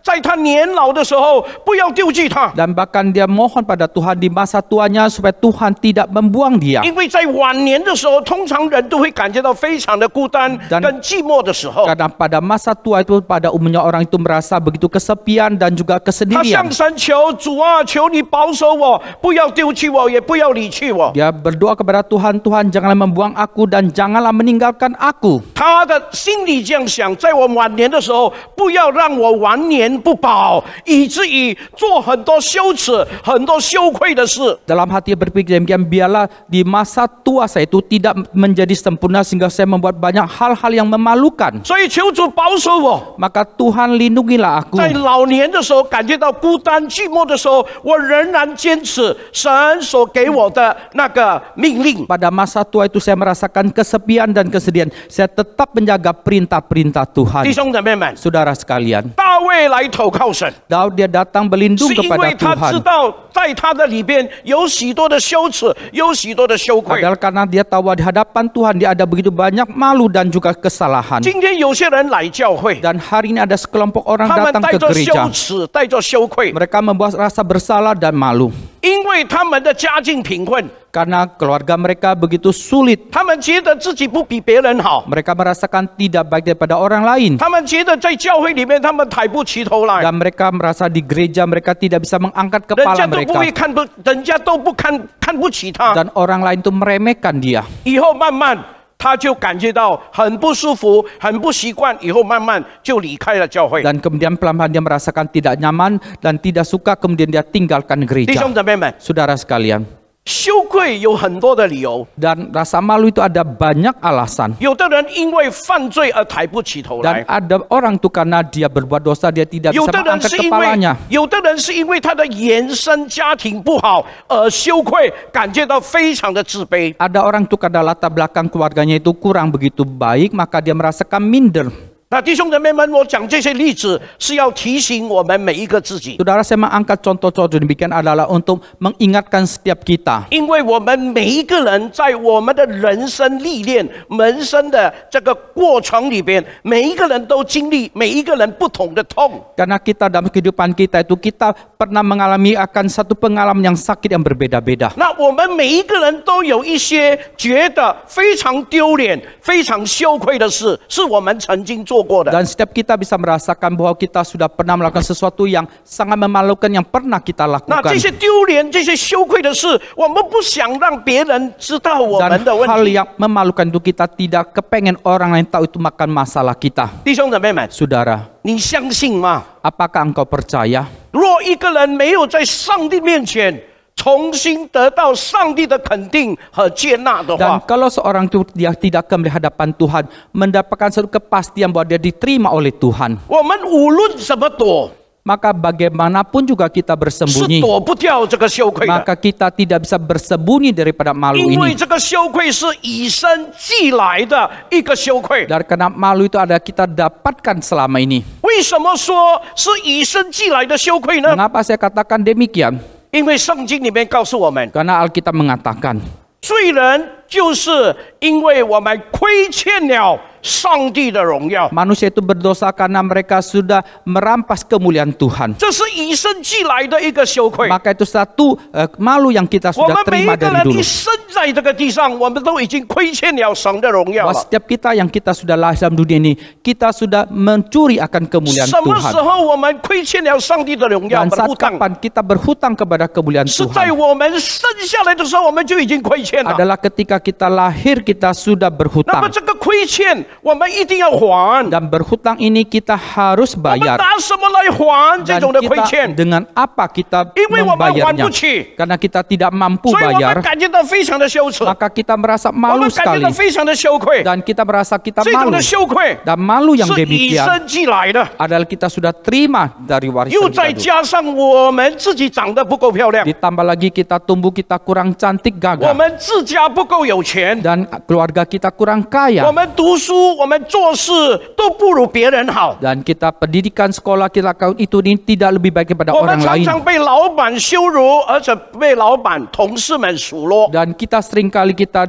在他年老的时候不要丢弃他， Dan bahkan dia mohon pada Tuhan di masa tuanya supaya Tuhan tidak membuang dia. 因为在晚年的时候，通常人都会感觉到非常的孤单跟寂寞的时候， Karena pada masa tua itu pada umumnya orang itu merasa begitu kesepian dan juga 他 kesendirian. 向神求主啊，求你保守我，不要丢弃我，也不要离弃我。 Dia berdoa kepada Tuhan, Tuhan janganlah membuang aku dan janganlah meninggalkan aku. 他的心里这样想，在我晚年的时候，不要让我晚年不保，以至于做很多羞耻、很多羞愧的事。 Dalam hati berpikir demikian, biarlah di masa tua saya itu tidak menjadi sempurna sehingga saya membuat banyak hal-hal yang memalukan. 所以求主保守我， Maka Tuhan lindungilah aku. 在老年的时候感觉到孤单寂寞的时候，我仍然坚持神所给我的那个命令。 Pada masa tua itu saya merasakan kesepian dan kesedihan. Saya tetap menjaga perintah-perintah 弟 Tuhan. 兄姊妹们， Saudara sekalian, 大卫来投靠神， Daud dia datang berlindung 是因 kepada 为他知 Tuhan. 道在他的里边有许多的羞耻，有许多的羞愧。 Adalah karena dia tahu di hadapan Tuhan dia ada begitu banyak malu dan juga kesalahan. 今天有些人来教会， Dan hari ini ada sekelompok orang 他们 datang 带 ke 着羞 gereja. 耻，带着羞愧， Mereka membuat rasa bersalah dan malu. 因为他们的家境贫困， Karena keluarga mereka begitu sulit. 他们觉得自己不比别人好， Mereka merasakan tidak baik daripada orang lain. 他们觉得在教会里面他们抬不起头来， Dan mereka merasa di gereja mereka tidak bisa mengangkat 人 kepala 家都不 mereka. 会人家都不看不起他。 Dan orang lain itu meremehkan dia. 以后慢慢他就感觉到很不舒服，很不习惯，以后慢慢就离开了教会。 Dan kemudian pelan-pelan dia merasakan tidak nyaman dan tidak suka, kemudian dia tinggalkan 弟 gereja. 兄姊妹们， Saudara sekalian, 羞愧有很多的理由， dan rasa malu itu ada banyak alasan. 有的人因为犯罪而抬不起头 Dan 来。 ada orang itu karena dia berbuat dosa dia tidak 有 bisa 的人 mengangkat 是因为 kepalanya. 有的人是因为他的原生家庭不好而羞愧，感觉到非常的自卑。 Ada orang itu karena latar belakang keluarganya itu kurang begitu baik, maka dia merasakan minder. 那弟兄姊妹们，我讲这些例子是要提醒我们每一个自己， Saudara, saya mengangkat contoh-contoh demikian adalah untuk mengingatkan setiap kita. 因为我们每一个人在我们的人生历练、人生的这个过程里边，每一个人都经历每一个人不同的痛。 Karena kita dalam kehidupan kita itu kita pernah mengalami akan satu pengalaman yang sakit yang berbeda-beda. 那我们每一个人都有一些觉得非常丢脸、非常羞愧的事，是我们曾经做做过的。 Dan setiap kita bisa merasakan bahwa kita sudah pernah melakukan sesuatu yang sangat memalukan yang pernah kita 那 lakukan. 这些丢脸、这些羞愧的事，我们不想让别人知道我 Dan 们的问 hal 题。 yang memalukan itu kita tidak kepengen orang lain tahu itu makan masalah kita. 弟兄姊妹们， Saudara, 你相信吗？ apakah engkau percaya? 若一个人没有在上帝面前重新得到上帝的肯定和接纳的 Dan 话， kalau seorang itu dia tidak kembali hadapan Tuhan, mendapatkan satu kepastian bahwa dia diterima oleh Tuhan, 我们无论怎么躲， maka bagaimanapun juga kita 是 bersembunyi, 躲不掉这个羞愧的。 maka kita tidak bisa bersembunyi daripada malu 因为 ini. 这个羞愧是以身寄来的一个羞愧。 Dan karena malu itu ada kita dapatkan selama ini. 为什么说是以身寄来的羞愧呢？ Mengapa saya katakan demikian? 因为圣经里面告诉我们， Karena Alkitab mengatakan, 罪人就是因为我们亏欠了上帝的荣耀， manusia itu berdosa karena mereka sudah merampas kemuliaan Tuhan. 这是以身寄来的一个羞愧。 Maka itu satu malu yang kita 我 sudah 们每一 terima 个 dari 人 dulu. 一生在这个地上，我们都已经亏欠了神的荣耀 Bahwa 了。 setiap kita yang kita sudah lahir dalam dunia ini, kita sudah mencuri akan kemuliaan 什么时 Tuhan. 候我们亏欠了上帝的荣耀 Dan 和 saat 不当？ kapan kita berhutang kepada kemuliaan 是在 Tuhan? 我们生下来的时候，我们就已经亏欠了。 Adalah ketika kita lahir kita sudah 那么 berhutang. 这个亏欠，我们一定要还。 Dan berhutang ini kita harus 我们 bayar. 拿什么来还这 Dan 种的亏 kita 欠？ dengan apa kita 因为我们还 membayarnya? 不起， Karena kita tidak mampu 所以我 bayar, 们感觉到非常的羞耻， maka kita merasa 我 malu 们感觉 sekali. 到非常的羞愧。 Dan kita merasa kita 这种 malu. 的羞愧 Dan malu yang 是以 demikian 身寄来的， adalah kita sudah terima dari 又 warisan 再 kita dulu. 加上我们自己长得不够漂亮， Ditambah lagi kita tumbuh kita kurang cantik 我 gagah. 们自家不够有钱， Dan keluarga kita kurang 我 kaya. 们读书，我们做事都不如别人好。 Dan kita pendidikan sekolah kita itu ini tidak lebih baik daripada 我们 orang 常 lain. 常被老板羞辱，而且被老板、同事们数落。 Dan kita seringkali kita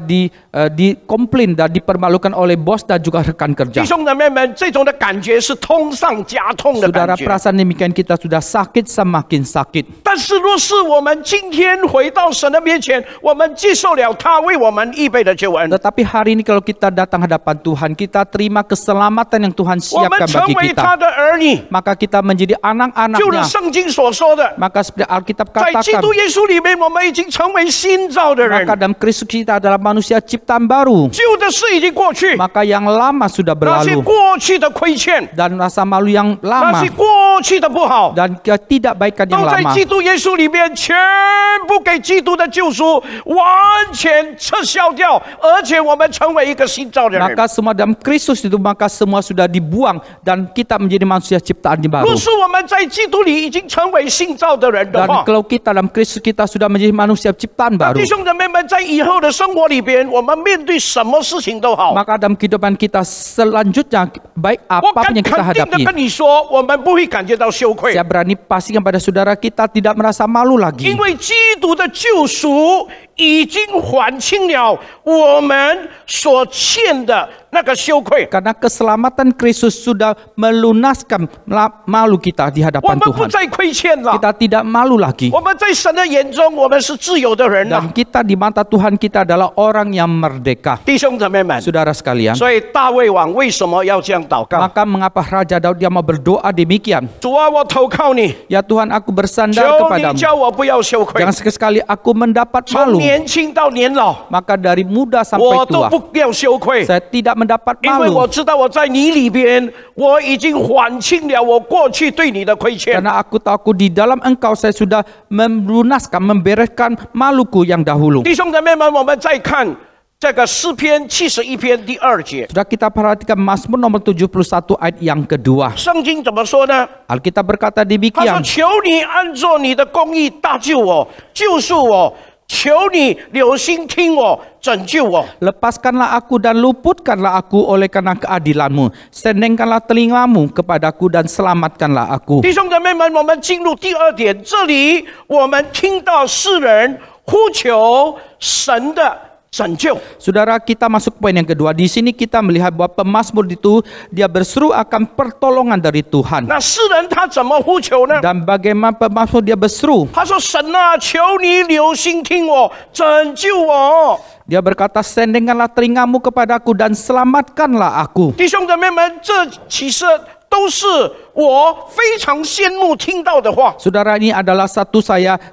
dikomplain dan dipermalukan oleh bos dan juga rekan 弟 kerja. 兄姊妹们，这种的感觉是痛上加痛的 Saudara 感觉。 perasaan demikian kita sudah sakit semakin sakit. 但是，若是我们今天回到神的面前，我们接受了他为我们预备的救恩， Tetapi hari ini kalau kita datang hadapan Tuhan, kita terima keselamatan yang Tuhan 我们 siapkan 成 bagi 为他 kita. 的儿女， Maka kita menjadi 就 anak-anaknya. 是圣经所说的， Maka seperti Alkitab 在基 katakan, 督耶稣里面，我们已经成为新造的人 maka，dalam Kristus kita adalah manusia ciptaan baru. 旧的事已经过去， Maka yang lama sudah 那些 berlalu. 过去的亏欠， Dan rasa malu yang 那 lama 些过去的不好， dan ketidakbaikan yang 都在 lama 基督耶稣里面全部给基督的救赎完全撤销掉，而且我们成为一个新造的人。 maka semua dalam Kristus itu maka semua sudah dibuang dan kita menjadi manusia ciptaan yang baru. 若是我们在基督里已经成为新造的人的 Dan 话， kalau kita dalam Kristus kita sudah menjadi manusia ciptaan 那 baru. 弟兄姊妹们，在以后的生活里边，我们面对什么事情都好， Maka dalam kehidupan kita selanjutnya baik 我敢 apapun yang kita 肯定的 hadapi, 跟你说，我们不会感觉到羞愧， saya berani pastikan pada saudara kita tidak merasa malu lagi. 因为基督的救赎已经还清了我们所欠的那个羞愧。 Karena keselamatan Kristus sudah melunaskan malu kita di 我 hadapan 们不 Tuhan. 再亏欠了， Kita tidak malu lagi. 我们在神的眼中，我们是自由的人了 Dan。kita di mata Tuhan kita adalah orang yang merdeka. 弟兄姊妹们， Saudara sekalian, 所以大卫王为什么要这样祷告？ maka mengapa Raja Daud dia mau berdoa demikian? 主啊，我投靠你， Ya Tuhan, aku 求 bersandar 你 kepadamu. 叫我不要羞愧， Jangan sekali-sekali aku mendapat 从 malu. 年轻到年老， Maka dari muda 我 sampai 都 tua, 不要羞愧， saya tidak mendapat 因为 malu. 我知道我在你里边，我已经还清了我过去对你的亏欠。 Karena aku tahu aku di dalam engkau saya sudah melunaskan, membereskan maluku yang dahulu. 弟兄姊妹们，我们再看这个诗篇71篇第2节， Sudah kita perhatikan Mazmur nomor 71 ayat yang kedua. 圣经怎么说呢？ Alkitab berkata 他说：“ demikian. 求你按照你的公义搭救我，救赎我；求你留心听我，拯救我。” Lepaskanlah aku dan luputkanlah aku oleh karena keadilanmu. Sendengkanlah telingamu kepadaku dan selamatkanlah aku. 弟兄姊妹们，我们进入第2点，这里我们听到世人呼求神的拯救。 Saudara, kita masuk poin yang kedua. Di sini kita melihat bahwa pemazmur itu dia berseru akan pertolongan dari Tuhan. 那诗人他怎么呼求呢？ Dan bagaimana pemazmur dia berseru? 他说：“神啊，求你留心听我，拯救我。” Dia berkata, "Sendengkanlah telingamu kepadaku dan selamatkanlah aku." 弟兄姊妹们，这其实都是我非常羡慕听到的话。 Saudara, ini adalah satu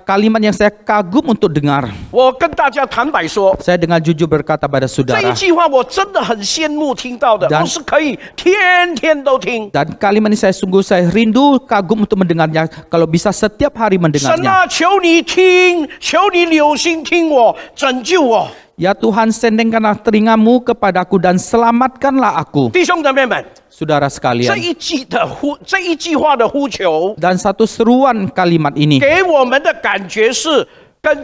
kalimat yang saya kagum untuk dengar. 我跟大家坦白说， Saya dengan jujur berkata pada 这一 saudara, 句话我真的很羡慕听到的， Dan- 都是可以天天都听。 dan kalimat ini saya rindu kagum untuk mendengarnya. Kalau bisa setiap hari 神 mendengarnya. 啊，求你听，求你留心听我，拯救我。 Ya Tuhan, sendengkanlah telingamu kepadaku dan selamatkanlah aku. 弟兄姊妹们， Saudara 这 sekalian, 一句话的呼求， dan satu seruan kalimat ini 给我们的感觉是跟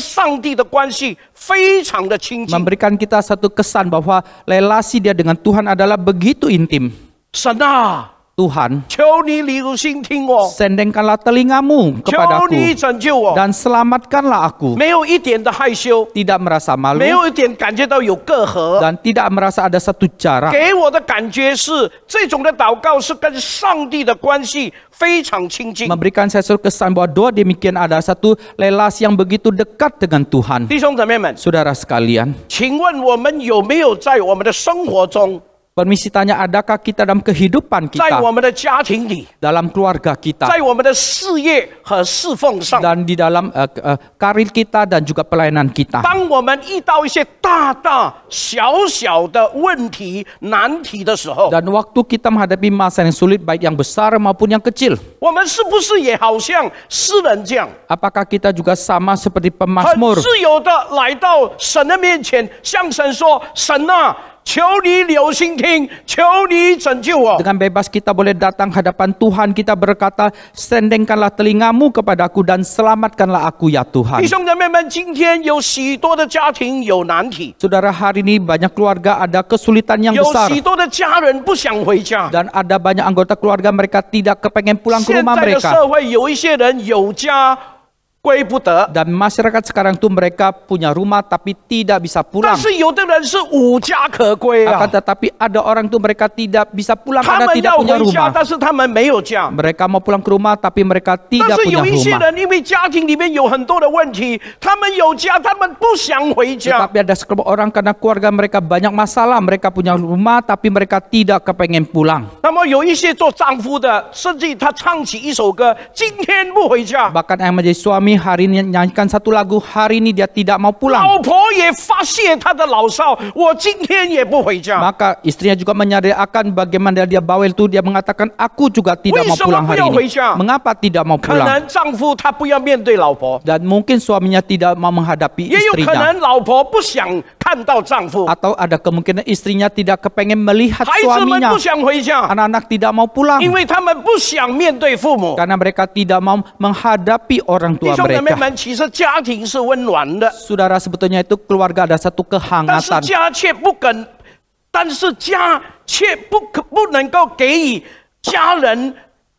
上帝的关系非常的亲近。 memberikan kita satu kesan bahwa relasi dia dengan Tuhan adalah begitu intim. 神啊， Tuhan, 求你留心听我， sendengkanlah telingamu 求你 kepadaku 拯救我。 dan selamatkanlah aku. 没有一点的害羞， Tidak merasa 没 malu 有一点感觉到有隔阂。 dan tidak merasa ada satu jarak. 给我的感觉是，这种的祷告是跟上帝的关系非常亲近。 Memberikan saya satu kesan bahwa doa demikian ada satu relasi yang begitu dekat dengan Tuhan. 弟兄姊妹们， Saudara sekalian, 请问我们有没有在我们的生活中， permisi tanya, adakah kita dalam kehidupan 在 kita, 我们的家庭里， dalam keluarga kita, 在我们的事业和侍奉上， dan di dalam karir kita dan juga pelayanan kita. 当我们遇到一些大大小小的问题、难题的时候， Dan waktu kita menghadapi masa yang sulit, baik yang besar maupun yang kecil, 我们是不是也好像诗人这样， apakah kita juga sama seperti 很 pemazmur, 自由的来到神的面前，向神说：“神啊，求你留心听，求你拯救我。” dengan bebas kita boleh datang hadapan Tuhan, kita berkata, "Sendengkanlah telingamu kepadaku dan selamatkanlah aku ya Tuhan." 弟兄姊妹们，今天有许多的家庭有难题， Saudara, hari ini banyak keluarga ada kesulitan yang 有 besar 许多的家人不想回家。 dan ada banyak anggota keluarga mereka tidak kepengen pulang ke 现 rumah 在的 mereka. 社会有一些人有家归不得， Dan masyarakat sekarang tuh mereka punya rumah tapi tidak bisa 但 pulang. 是有的人是无家可归啊 Akan， tetapi ada orang tuh mereka tidak bisa pulang 他 karena 们 tidak 要 punya 回家， rumah. 但是他们没有家。 Mereka mau pulang ke rumah tapi mereka 但 tidak 是 punya 有一些 rumah. 人因为家庭里面有很多的问题，他们有家，他们不想回家。 Tetapi ada sekelompok orang karena keluarga mereka banyak masalah, mereka punya rumah tapi mereka tidak kepengen pulang. 那么有一些做丈夫的，甚至他唱起一首歌，今天不回家。 Bahkan yang menjadi suami hari ini nyanyikan satu lagu, hari ini dia tidak mau pulang. 老婆也发泄她的牢骚，我今天也不回家。 Maka istrinya juga menyadari bagaimana dia bawel itu, dia mengatakan, aku juga tidak mau pulang hari ini. Mengapa tidak mau 可 pulang? 能丈夫他不要面对老婆， Dan mungkin suaminya tidak mau menghadapi 也有可 istrinya. 能老婆不想看到丈夫， Atau ada kemungkinan istrinya tidak kepengen melihat 孩子们 suaminya. 不想回家， Anak-anak tidak mau pulang 因为他们不想面对父母。 karena mereka tidak mau menghadapi orang 弟 tua 兄姊妹 mereka. 们，其实家庭是温暖的， Saudara, sebetulnya itu keluarga ada satu 但是 kehangatan. 家却不能够给予家人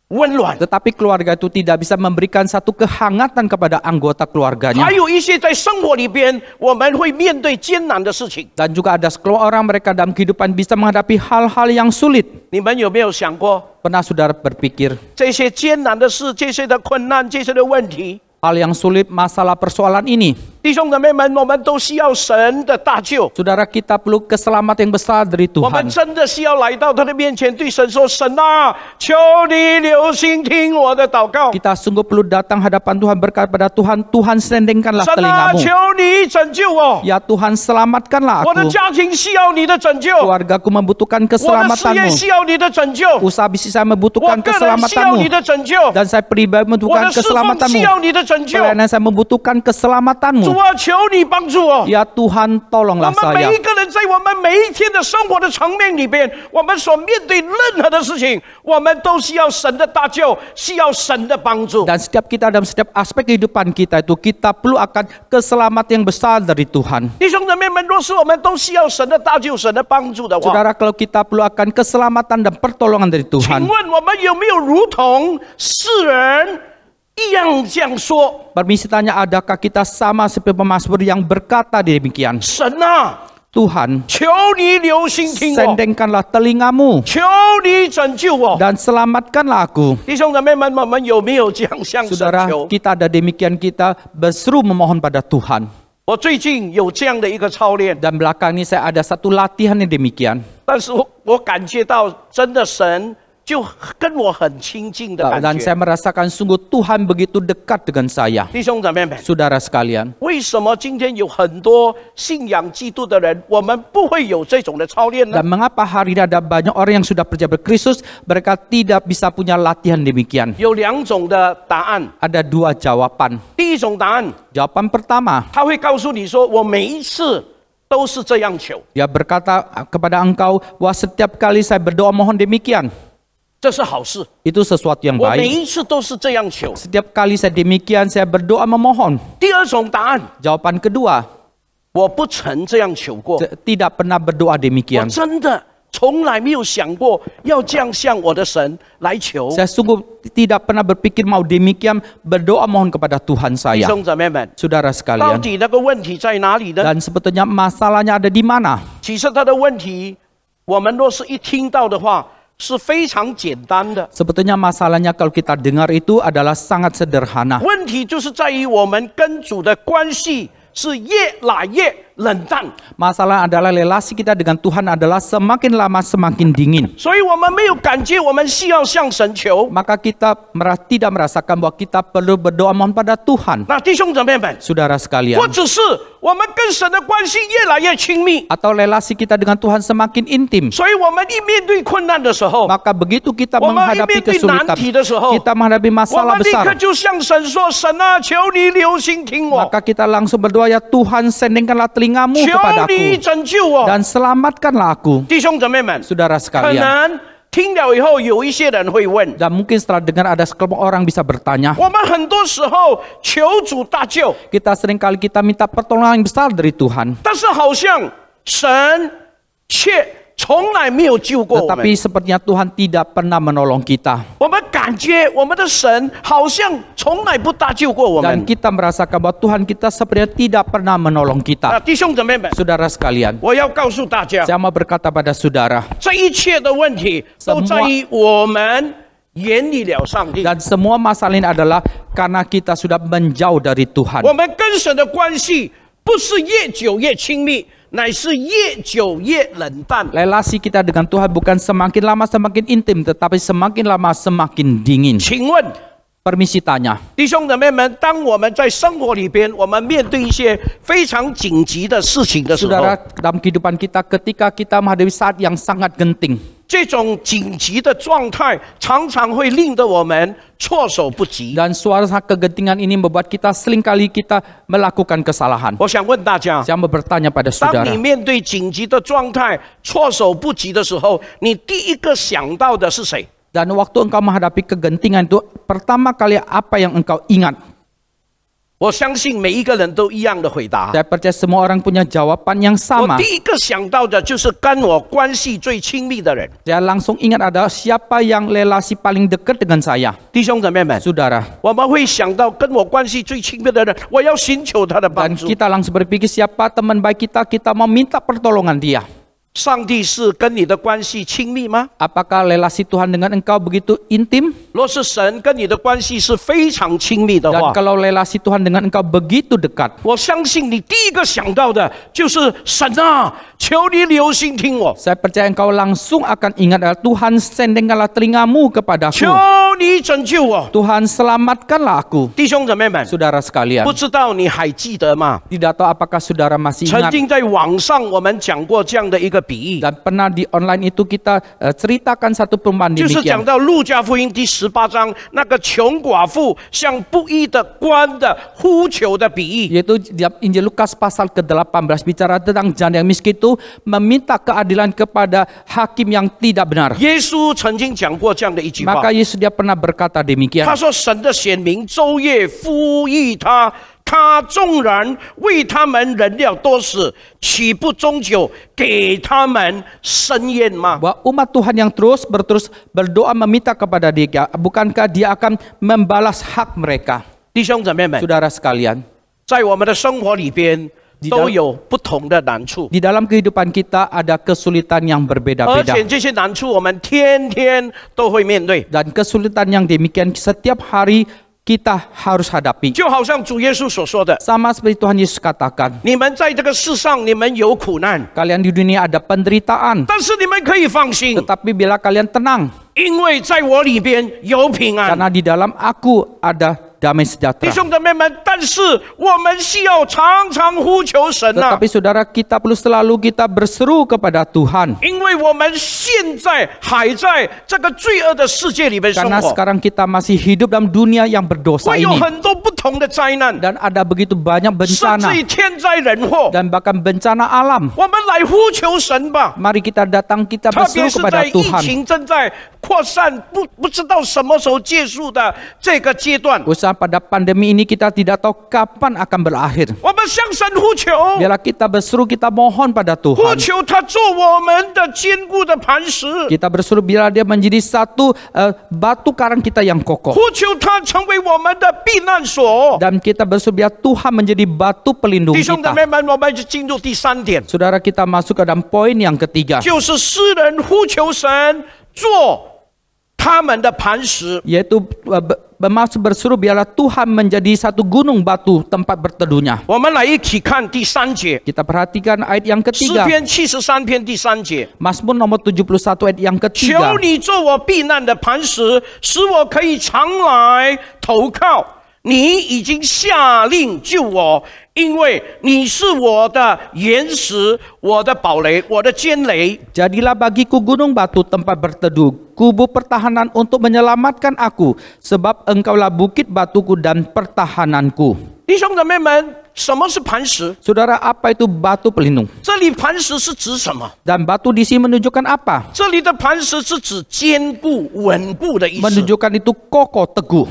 温暖。 Tetapi keluarga itu tidak bisa memberikan satu kehangatan kepada anggota keluarganya. 还有一些在生活里边，我们会面对艰难的事情。 Dan juga ada sekelompok orang mereka dalam kehidupan bisa menghadapi hal-hal yang sulit. 你们有没有想过， Pernah saudara berpikir, 这些艰难的事、这些的困难、这些的问题， hal yang sulit, masalah persoalan ini, 弟兄姊妹们，我们都需要神的大救。 saudara, kita perlu keselamatan yang besar dari 我们 Tuhan. 真的是要来到他的面前，对神说：“神啊，求你留心听我的祷告。 Kita sungguh perlu datang hadapan Tuhan, berkata pada Tuhan, Tuhan sendengkanlah 神啊， telingamu. 求你拯救我！ Ya Tuhan, selamatkanlah 我的 aku. 家庭需要你的拯救， Keluargaku membutuhkan 我的事业 keselamatanmu. 需要你的拯救， Usaha bisnis saya 我 membutuhkan 个人需要 keselamatanmu. 你的拯救， Dan saya pribadi 我 membutuhkan 的侍奉 keselamatanmu. 需要你的拯救。 Pelayanan saya membutuhkan 主 keselamatanmu. 啊，求你帮助我！ Ya Tuhan, 我 tolonglah 们每 saya. 一个人在我们每一天的生活的层面里边，我们所面对任何的事情，我们都需要神的大救，需要神的帮助。 Dan setiap kita dalam setiap aspek kehidupan kita itu, kita perlu akan keselamatan yang besar dari Tuhan. 弟兄姊妹们，若是我们都需要神的大救、神的帮助的话， Saudara, kalau kita perlu akan keselamatan dan pertolongan dari 请 Tuhan, 问我们有没有如同世人一样这样说。 Permisi tanya, adakah kita sama seperti pemazmur yang berkata demikian? 神啊， Tuhan, 求你留心听我， sendengkanlah telingamu 求你拯救我。 dan selamatkanlah aku. 弟兄姊妹们，我们有没有这样向神 Saudara, 求？ kita ada demikian, kita berseru memohon pada Tuhan. 我最近有这样的一个操练， Dan belakang ini saya ada satu latihan yang demikian. 但是我感觉到真的神就跟我很亲近的感 Dan 觉。 saya merasakan sungguh Tuhan begitu dekat dengan saya. 弟兄姊妹们， Saudara sekalian, 为什么今天有很多信仰基督的人，我们不会有这种的操练呢？ dan mengapa hari ini ada banyak orang yang sudah percaya berKristus, mereka tidak bisa punya latihan demikian? 有两种的答案。 Ada dua jawaban. 第一种答案， Jawaban pertama, 他会告诉你说，我每一次都是这样求， dia berkata kepada engkau, wah setiap kali saya berdoa mohon demikian. 这是好事。 Itu sesuatu yang 我每 baik. 一次都是这样求。 Setiap kali saya demikian, saya berdoa memohon. 第二种答案， Jawaban kedua, 我不曾这样求过， tidak pernah berdoa 我 demikian. 真的从来没有想过要这样向我的神来求。 Saya sungguh tidak pernah berpikir mau demikian berdoa mohon kepada Tuhan 弟 saya. 兄姊妹们， Saudara 到 sekalian, 底那个问题在哪里呢？ dan sebetulnya masalahnya ada di mana? 其实他的问题，我们若是一听到的话，是非常简单的。 Sebetulnya masalahnya kalau kita dengar itu adalah sangat sederhana. 问题就是在于我们跟主的关系是越来越冷淡， Masalah adalah relasi kita dengan Tuhan adalah semakin lama semakin dingin. 所以我们没有感觉我们需要向神求。 Maka kita tidak merasakan bahwa kita perlu berdoa mohon pada Tuhan. 那弟兄姊妹们， Saudara sekalian, 或者是我们跟神的关系越来越亲密， atau relasi kita dengan Tuhan semakin intim. 所以我们一面对困难的时候， Maka begitu kita 我们一 menghadapi 面对难 kesulitan, 题的时候， kita menghadapi 我 masalah 们立刻 besar, 就向神说：“神啊，求你留心听我， maka kita langsung berdoa, ya Tuhan sendengkanlah telingamu 求 kepadaku 你拯救我。” dan selamatkanlah aku. 弟兄姊妹们， Saudara 可 sekalian, 能听了以后，有一些人会问： dan mungkin setelah dengar ada sekelompok orang bisa bertanya, 我们很多时候求主大救， kita seringkali kita minta pertolongan yang besar dari Tuhan, 但是好像神却从来没有救过我们。 tetapi sepertinya Tuhan tidak pernah menolong kita. 我们感觉我们的神好像从来不大救过我 Dan 们。 kita merasakan bahwa Tuhan kita sepertinya tidak pernah menolong 那 kita. 弟兄姊妹们， Saudara sekalian, 我要告诉大家， saya mau berkata pada saudara, 这一切的问题都在于我们远离了上帝。 dan semua masalah ini adalah karena kita sudah menjauh dari Tuhan. 我们跟神的关系不是越久越亲密，乃是越久越冷淡。 Relasi kita dengan Tuhan bukan semakin lama semakin intim, tetapi semakin lama semakin dingin. 请问， Permisi tanya, 弟兄姊妹们，当我们在生活里边，我们面对一些非常紧急的事情的时候， saudara, dalam kehidupan kita ketika kita menghadapi saat yang sangat genting, 这种紧急的状态常常会令得我们措手不及。 dan suasana kegentingan ini membuat kita seringkali kita melakukan kesalahan. 我想问大家， Saya mau bertanya pada 当 saudara, 你面对紧急的状态、措手不及的时候，你第一个想到的是谁？ dan waktu engkau menghadapi kegentingan itu, pertama kali apa yang engkau ingat? 我相信每一个人都一样的回答。 Saya percaya semua orang punya jawaban yang 我 sama. 第一个想到的就是跟我关系最亲密的人， Saya langsung ingat ada siapa yang relasi paling dekat dengan saya. 弟兄姊妹们， Saudara, 我们会想到跟我关系最亲密的人，我要寻求他的帮 dan 助。 kita langsung berpikir siapa teman baik kita, kita mau minta pertolongan dia. 上帝是跟你的关系亲密吗？ Apakah relasi Tuhan dengan engkau begitu intim? 若是神跟你的关系是非常亲密的 Dan 话， kalau relasi Tuhan dengan engkau begitu dekat, 我相信你第一个想到的就是神啊，求你留心听我， saya percaya engkau langsung akan ingat adalah Tuhan sendengkanlah telingamu 求 kepadaku. 你拯救我。 Tuhan selamatkanlah aku. 弟兄姊妹们， Saudara sekalian, 不知道你还记得吗？ tidak tahu apakah saudara masih 曾 ingat 经在网上我们讲过这样的一个比喻， dan pernah di online itu kita ceritakan satu perumpamaan 就是讲 demikian. 到路加福音第18章那个穷寡妇向不义的官的呼求的比喻。 Yaitu di Injil Lukas pasal ke-18 bicara tentang janda yang miskin itu meminta keadilan kepada hakim yang tidak benar. 耶稣曾经讲过这样的一句话 Maka，Yesus dia pernah berkata demikian. 他说：“神的选民昼夜呼吁他，他纵然为他们忍了多时，岂不终久给他们生宴吗？ Bahwa umat Tuhan yang terus berdoa meminta kepada Dia, bukankah Dia akan membalas hak mereka? 弟兄姊妹们， Saudara sekalian, 在我们的生活里边都有不同的难处， di dalam kehidupan kita ada kesulitan yang 而 berbeda-beda. 且这些难处我们天天都会面对。 Dan kesulitan yang demikian setiap hari kita harus hadapi. 就好像主耶稣所说的， Sama seperti Tuhan Yesus katakan, 你们在这个世上，你们有苦难， kalian di dunia ada penderitaan, 但是你们可以放心， tetapi bila kalian tenang, 因为在我里边有平安。 karena di dalam aku ada damai 弟 sejahtera. 兄姊妹们，但是我们需要常常呼求神啊， Tetapi saudara, kita perlu selalu kita berseru kepada Tuhan. 因为我们现在还在这个罪恶的世界里面生 Karena 活， sekarang kita masih hidup dalam dunia yang berdosa 会有 ini. 很多不同的灾难， Dan ada begitu banyak 甚 bencana 至于天灾人祸。 dan bahkan bencana alam. 我们来呼求神吧， Mari kita datang, kita 特 berseru 别是 kepada 在疫 Tuhan. 情正在扩散，不知道什么时候结束的这个阶段， Usaha pada pandemi ini kita tidak tahu kapan akan berakhir. 我们向神呼求， Biarlah kita berseru, kita mohon pada 呼 Tuhan. 求他做我们的坚固的磐石， Kita berseru biarlah dia menjadi satu batu karang kita yang kokoh. 呼求他成为我们的避难所。 Dan kita berseru biar Tuhan menjadi batu pelindung 弟兄姊 kita. 妹们，我们就进入第三点， Saudara, kita masuk ke dalam poin yang ketiga, 就是诗人呼求神做他们的磐石。 yaitu berseru biarlah Tuhan menjadi satu gunung batu tempat berteduhnya. 我们来一起看第三节， Kita perhatikan ayat yang 诗 ketiga, 篇73篇第三节。 Mazmur nomor 71 ayat yang 求 ketiga. 你做我避难的磐石，使我可以常来投靠。你已经下令救我，因为你是我的岩石，我的堡垒，我的坚垒。 Jadilah bagiku gunung batu tempat berteduh, kubu pertahanan untuk menyelamatkan aku, sebab engkaulah bukit batuku dan pertahananku. 弟兄姊妹们，什么是磐石？ Saudara, apa itu batu pelindung? 这里磐石是指什么？ Dan batu di sini menunjukkan apa? 这里的磐石是指坚固、稳固的意思。 Menunjukkan itu kokoh, teguh.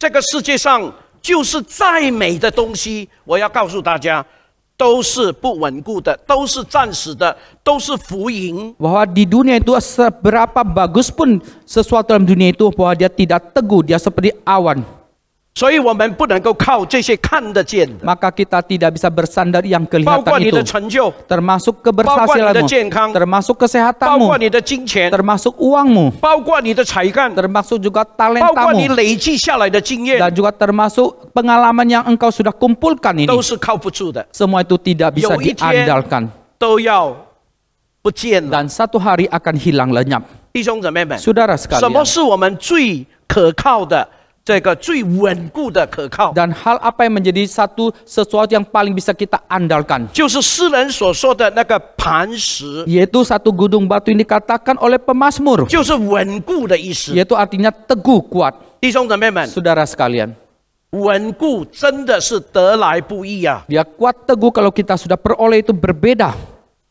这个世界上就是再美的东西，我要告诉大家，都是不稳固的，都是暂时的，都是浮云。 Bahwa di dunia itu seberapa bagus pun sesuatu dalam dunia itu, bahwa dia tidak teguh, dia seperti awan. 所以我们不能够靠这些看得见的， Maka kita tidak bisa bersandar yang 包括 kelihatan 你的 itu. 成就， Termasuk 包括你的 keberhasilanmu, 健康， termasuk 包 kesehatanmu, 括你的金钱， termasuk uangmu, 包括你的才干， termasuk juga 包括你 talentamu, 累积下来的经验， dan juga termasuk pengalaman yang engkau sudah kumpulkan ini. 都是靠不住的， Semua itu tidak bisa 有一天 diandalkan 都要不见了。 dan satu hari akan hilang lenyap. 弟兄姊妹们， Saudara 什 sekalian, 么是我们最可靠的？这个最稳固的可靠， dan hal apa yang menjadi sesuatu yang paling bisa kita andalkan? 就是诗人所说的那个磐石， Yaitu satu gunung batu yang dikatakan oleh pemazmur, 就是稳固的意思。 yaitu artinya teguh, kuat. 弟兄姊妹们， Saudara sekalian, 稳固真的是得来不易啊， dia kuat teguh kalau kita sudah peroleh itu berbeda.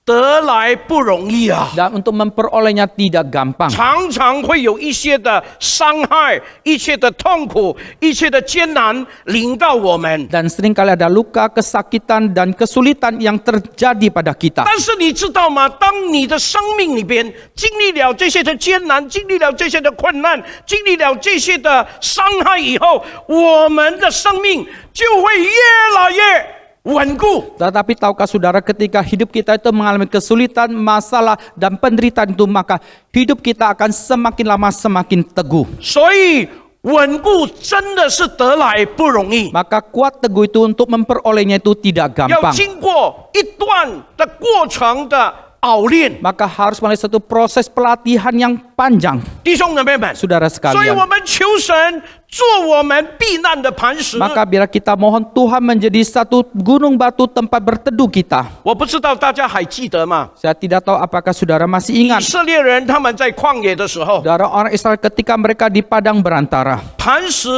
得来不容易啊。 Dan untuk memperolehnya tidak gampang. 常常会有一些的伤害、一切的痛苦、一切的艰难临到我们。 Dan seringkali ada luka, kesakitan, dan kesulitan yang terjadi pada kita. 但是你知道吗？当你的生命里边经历了这些的艰难，经历了这些的困难，经历了这些的伤害以后，我们的生命就会越来越稳固。 Tetapi tahukah saudara, ketika hidup kita itu mengalami kesulitan, masalah, dan penderitaan itu, maka hidup kita akan semakin lama semakin teguh. 所以稳固真的是得来不容易， Maka kuat teguh itu untuk memperolehnya itu tidak 要 gampang. 经过一段的过程的熬炼。 Maka harus melalui satu proses pelatihan yang panjang. 弟兄姊妹们， Saudara 所以 sekalian, 我们求神做我们避难的磐石。 maka bila kita mohon Tuhan menjadi satu gunung batu tempat berteduh kita. 我不知道大家还记得吗？ Saya tidak tahu apakah saudara masih 以 ingat. 色列人他们在旷野的时候， Saudara, orang Israel ketika mereka di padang berantara, 磐石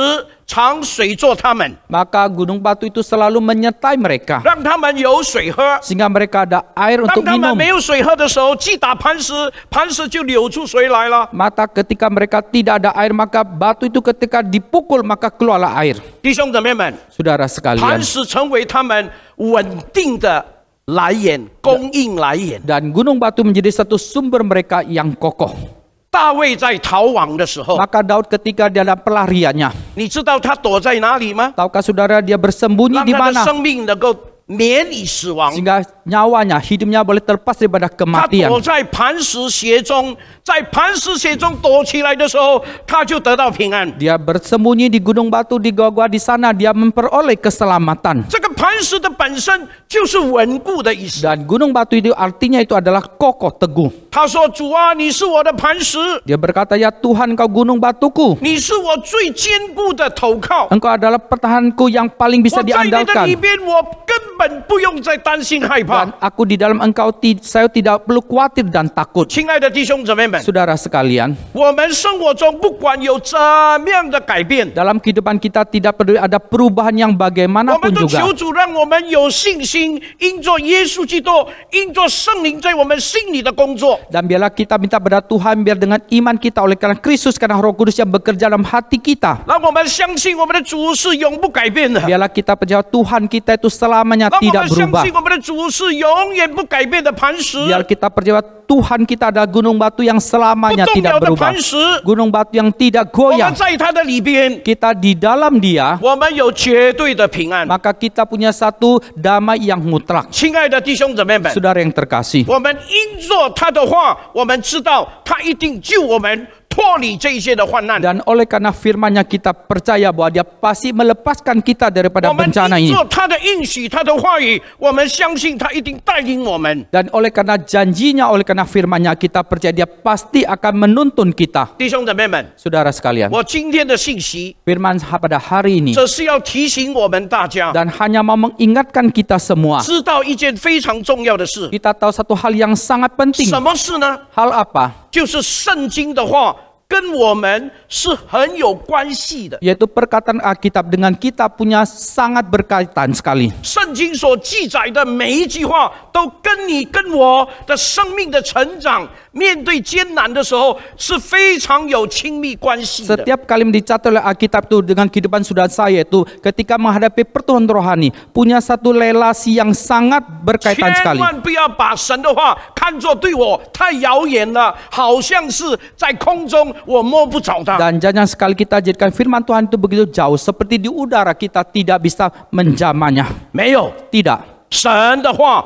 常水作他们， maka gunung batu itu selalu menyertai mereka 让他们有水喝。 sehingga mereka ada air 当 untuk 他们 minum. 没有水喝的时候，击打磐石，磐石就流出水来了。 Maka ketika mereka tidak ada air, maka batu itu ketika dipukul maka keluarlah air. 弟兄姊妹们， Saudara 磐 sekalian, 石成为他们稳定的来源，供应来源。 dan gunung batu menjadi satu sumber mereka yang kokoh. 大卫在逃亡的时候， Maka Daud ketika dalam pelariannya, 你知道他躲在哪里吗？ tahukah saudara dia bersembunyi 让 di 他的 mana? 生命能够免于死亡。 Sehingga nyawanya, hidupnya boleh terlepas daripada 他 kematian. 躲在磐石穴中，在磐石穴中躲起来的时候，他就得到平安。 Dia bersembunyi di gunung batu, di gua-gua di sana, dia memperoleh keselamatan. 这个磐石的本身就是稳固的意思。 Dan gunung batu itu artinya itu adalah kokoh, teguh. 他说：“主啊，你是我的磐石， Dia berkata, ya Tuhan kau gunung batuku. 你是我最坚固的投靠。 Engkau adalah pertahananku yang paling 我 bisa 在你的里 diandalkan. 边，我根本不用再担心害怕。 Dan aku di dalam engkau, saya tidak perlu khawatir dan takut. ”亲爱的弟兄姊妹们， Saudara sekalian, 我们生活中不管有怎么样的改变， dalam kehidupan kita tidak perlu ada perubahan yang 我 们 bagaimanapun 都 juga. 求主让我们有信心，因着耶稣基督，因着圣灵在我们心里的工作。 Dan biarlah kita minta pada Tuhan, biar dengan iman kita oleh karena Kristus, karena Roh Kudus yang bekerja dalam hati kita. 让我们相信我们的主是永不改变的， Biarlah kita percaya Tuhan kita itu selamanya 让我 tidak 们相 berubah. 信我们的主是永远不改变的磐石， Biar kita percaya Tuhan kita adalah gunung batu yang 不 selamanya 动 tidak 摇的 berubah. 磐石。 Gunung batu yang tidak 我们 goyah. 在他的里边， Kita di dalam dia, 我们有绝对的平安。 maka kita punya satu damai yang mutlak. 亲爱的弟兄姊妹们， Saudara yang terkasih, 我们因着他的话，我们知道他一定救我们脱离这一些的患难。 dan oleh karena firman-Nya kita percaya bahwa Dia pasti melepaskan kita daripada 我们 bencana 因 ini. 着他的应许，他的话语，我们相信他一定带领我们。 Dan oleh karena janjinya, oleh karena firman-Nya kita percaya Dia pasti akan menuntun kita. 弟兄姊妹们， Saudara sekalian, 我今天的信息， firman pada hari ini 这是要提醒我们大家， dan hanya mau mengingatkan kita semua. 知道一件非常重要的事。 Kita tahu satu hal yang sangat penting. 什么事呢？ Hal apa? 就是圣经的话跟我们是很有关系的。 Yaitu perkataan Alkitab dengan kita punya sangat berkaitan sekali. 圣经所记载的每一句话，都跟你跟我的生命的成长，面对艰难的时候是非常有亲密关系的。 Setiap kali dicatat oleh Alkitab itu dengan kehidupan saudara saya itu ketika menghadapi pertumbuhan rohani punya satu relasi yang sangat berkaitan 千 sekali. 万不要把神的话看作对我太遥远了，好像是在空中我摸不着它。 Dan jangan sekali kita jadikan firman Tuhan itu begitu jauh seperti di udara kita tidak bisa menjamahnya. 没有， Tidak. 神的话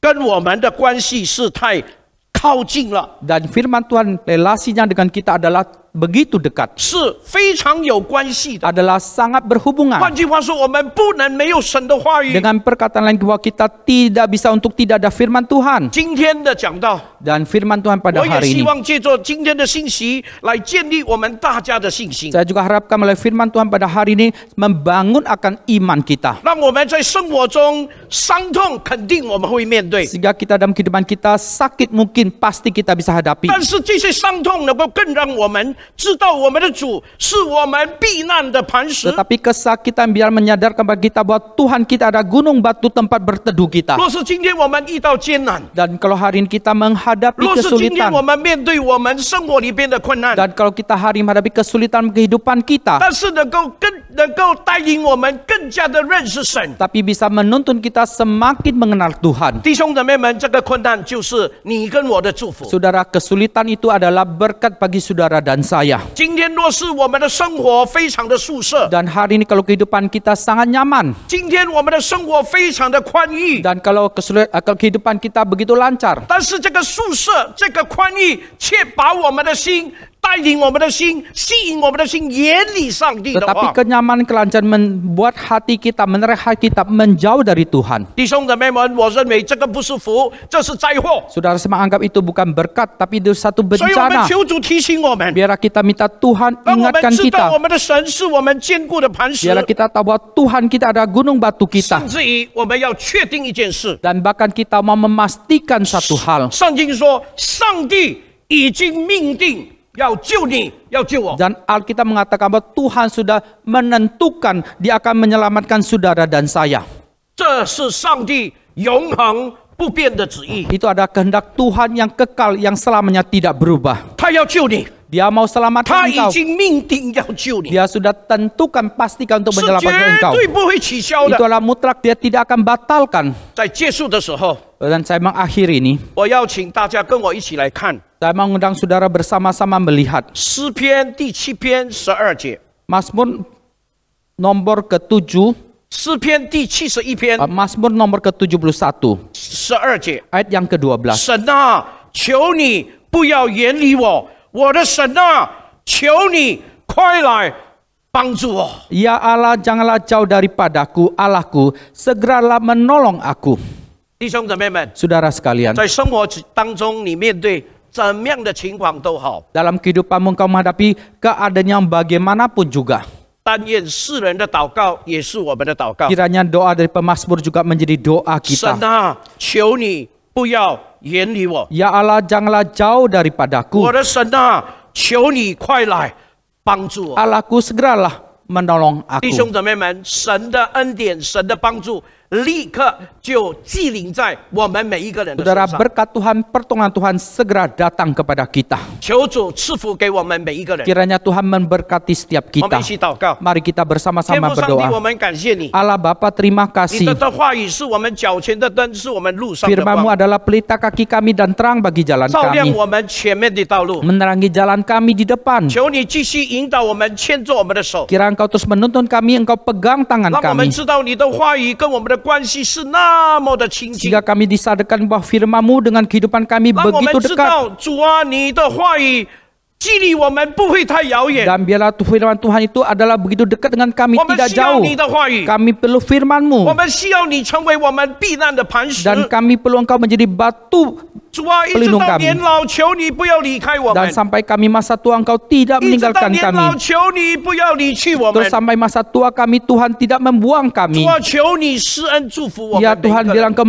跟我们的关系是太靠近了， Dan firman Tuhan relasinya dengan kita adalah begitu dekat. 是非常有关系的。 Adalah sangat berhubungan. 换句话说，我们不能没有神的话语。 Dengan perkataan lain bahwa kita tidak bisa untuk tidak ada firman Tuhan. 今天的讲道， Dan firman Tuhan pada 我也 hari 希 ini. 望借着今天的信息来建立我们大家的信心， Saya juga harapkan melalui firman Tuhan pada hari ini membangun akan iman kita. 让我们在生活中伤痛肯定我们会面对， Sehingga kita dalam kehidupan kita sakit mungkin pasti kita bisa hadapi. 但是这些伤痛能够更让我们知道我们的主是我们避难的磐石。 Tetapi kesakitan biar menyadarkan bagi kita bahwa Tuhan kita ada gunung batu tempat berteduh kita. 若是今天我们遇到艰难， Dan kalau hari ini kita menghadapi 若是今天 kesulitan. 我们面对我们生活里边的困难， Dan kalau kita hari ini menghadapi kesulitan kehidupan kita. 但是能够带领我们更加的认识神。 Tapi bisa menuntun kita semakin mengenal Tuhan. 弟兄姊妹们，这个困难就是你跟我的祝福。 Saudara, kesulitan itu adalah berkat bagi saudara dan saya. 今天若是我们的生活非常的宿舍， Dan hari ini kalau kehidupan kita sangat nyaman. 今天我们的生活非常的宽裕， Dan kalau kehidupan kita begitu lancar. 但是这个宿舍、这个宽裕，却把我们的心带领我们的心，吸引我们的心，远离上帝的 Tetapi 话。 kenyamanan kelancaran membuat hati kita, menarik hati kita menjauh dari Tuhan. 弟兄姊妹们，我认为这个不是福，这是灾祸。 Saudara semua anggap itu bukan berkat, tapi itu satu 所以我们 bencana. 求主提醒我们， Biarlah kita minta Tuhan 让我们 ingatkan 知道我 kita. 们的神是我们坚固的磐石， Biarlah kita tahu bahwa Tuhan kita ada gunung batu kita. 甚至于我们要确定一件事。 Dan bahkan kita mau memastikan satu hal. 圣经说，上帝已经命定要救你，要救我。 Dan Alkitab mengatakan bahwa Tuhan sudah menentukan Dia akan menyelamatkan saudara dan saya. 这是上帝永恒不变的旨意， Itu adalah kehendak Tuhan yang kekal, yang selamanya tidak berubah. 他要救你， Dia mau selamatkan 他已 engkau. 经命定要救你， Dia sudah tentukan pastikan untuk 是 menyelamatkan 绝 engkau. 对不会取消 Itu 的。 adalah mutlak, dia tidak akan batalkan. 在结束的时候， Dan saya mengakhiri ini. 我邀请大家跟我一起来看 Saya mengundang saudara bersama-sama melihat 诗篇第7篇12节， Mazmur nomor ke-7, 诗篇第71篇 Mazmur nomor ke-71, 12节。 ayat yang ke-12. 神啊，求你不要远离我，我的神啊，求你快来帮助我。 Ya Allah, janganlah jauh daripadaku, Allahku, segeralah menolong aku. 弟兄姊妹们， Saudara sekalian, 在生活当中，你面对怎么样的情况都好， dalam kehidupanmu engkau menghadapi keadaan yang bagaimanapun juga. 但愿世人的祷告也是我们的祷告。 Kiranya doa dari pemazmur juga menjadi doa 神 kita. 啊，求你不要远离我， Ya Allah, janganlah jauh 我 daripadaku. 的神啊，求你快来帮助我。 Allahku, segeralah menolong 弟兄 aku. 姊妹们，神的恩典、神的帮助，立刻就寄临在我们每一个人的 Saudara, 身上。 berkat Tuhan, pertolongan Tuhan segera datang kepada kita. 求主赐福给我们每一个人。 Kiranya Tuhan memberkati setiap 我们 kita. 一起祷告。 Mari kita 天 bersama-sama 父上帝，我 berdoa. 们感谢你， Allah Bapa, terima 你 kasih. 的话语是我们脚前的灯，是我们路上的 Firman-Mu 光， adalah pelita kaki kami dan terang bagi jalan 照亮 kami. 我们前面的道路。 Menerangi jalan kami di depan. 求你继续引导我们，牵着我们的手， Kira Engkau terus menuntun kami, Engkau pegang tangan 让我们 kami. 知道你的话语跟我们的关系是那么的亲近。 Sehingga kami disadarkan bahwa firman-Mu dengan kehidupan kami 让我们 begitu 知 dekat. 道，主啊，你的话语距离我们不会太遥远。 Dan biarlah firman Tuhan itu adalah begitu dekat dengan kami, 我们 tidak 需要 jauh. 你的话语， Kami perlu 我 firman-Mu. 们需要你成为我们避难的磐石。 Dan kami perlu Engkau menjadi batu. 主啊，一直 pelindung 到 kami 年老，求你不要离开我们 Dan。sampai kami masa tua, Engkau tidak 一直到 meninggalkan 年老， kami. 求你不要离去我们 Terus。sampai masa tua kami, Tuhan tidak membuang 主 kami. 啊，求你施恩祝福我 Ya 们每一 Tuhan, 个 biar 人。 Engkau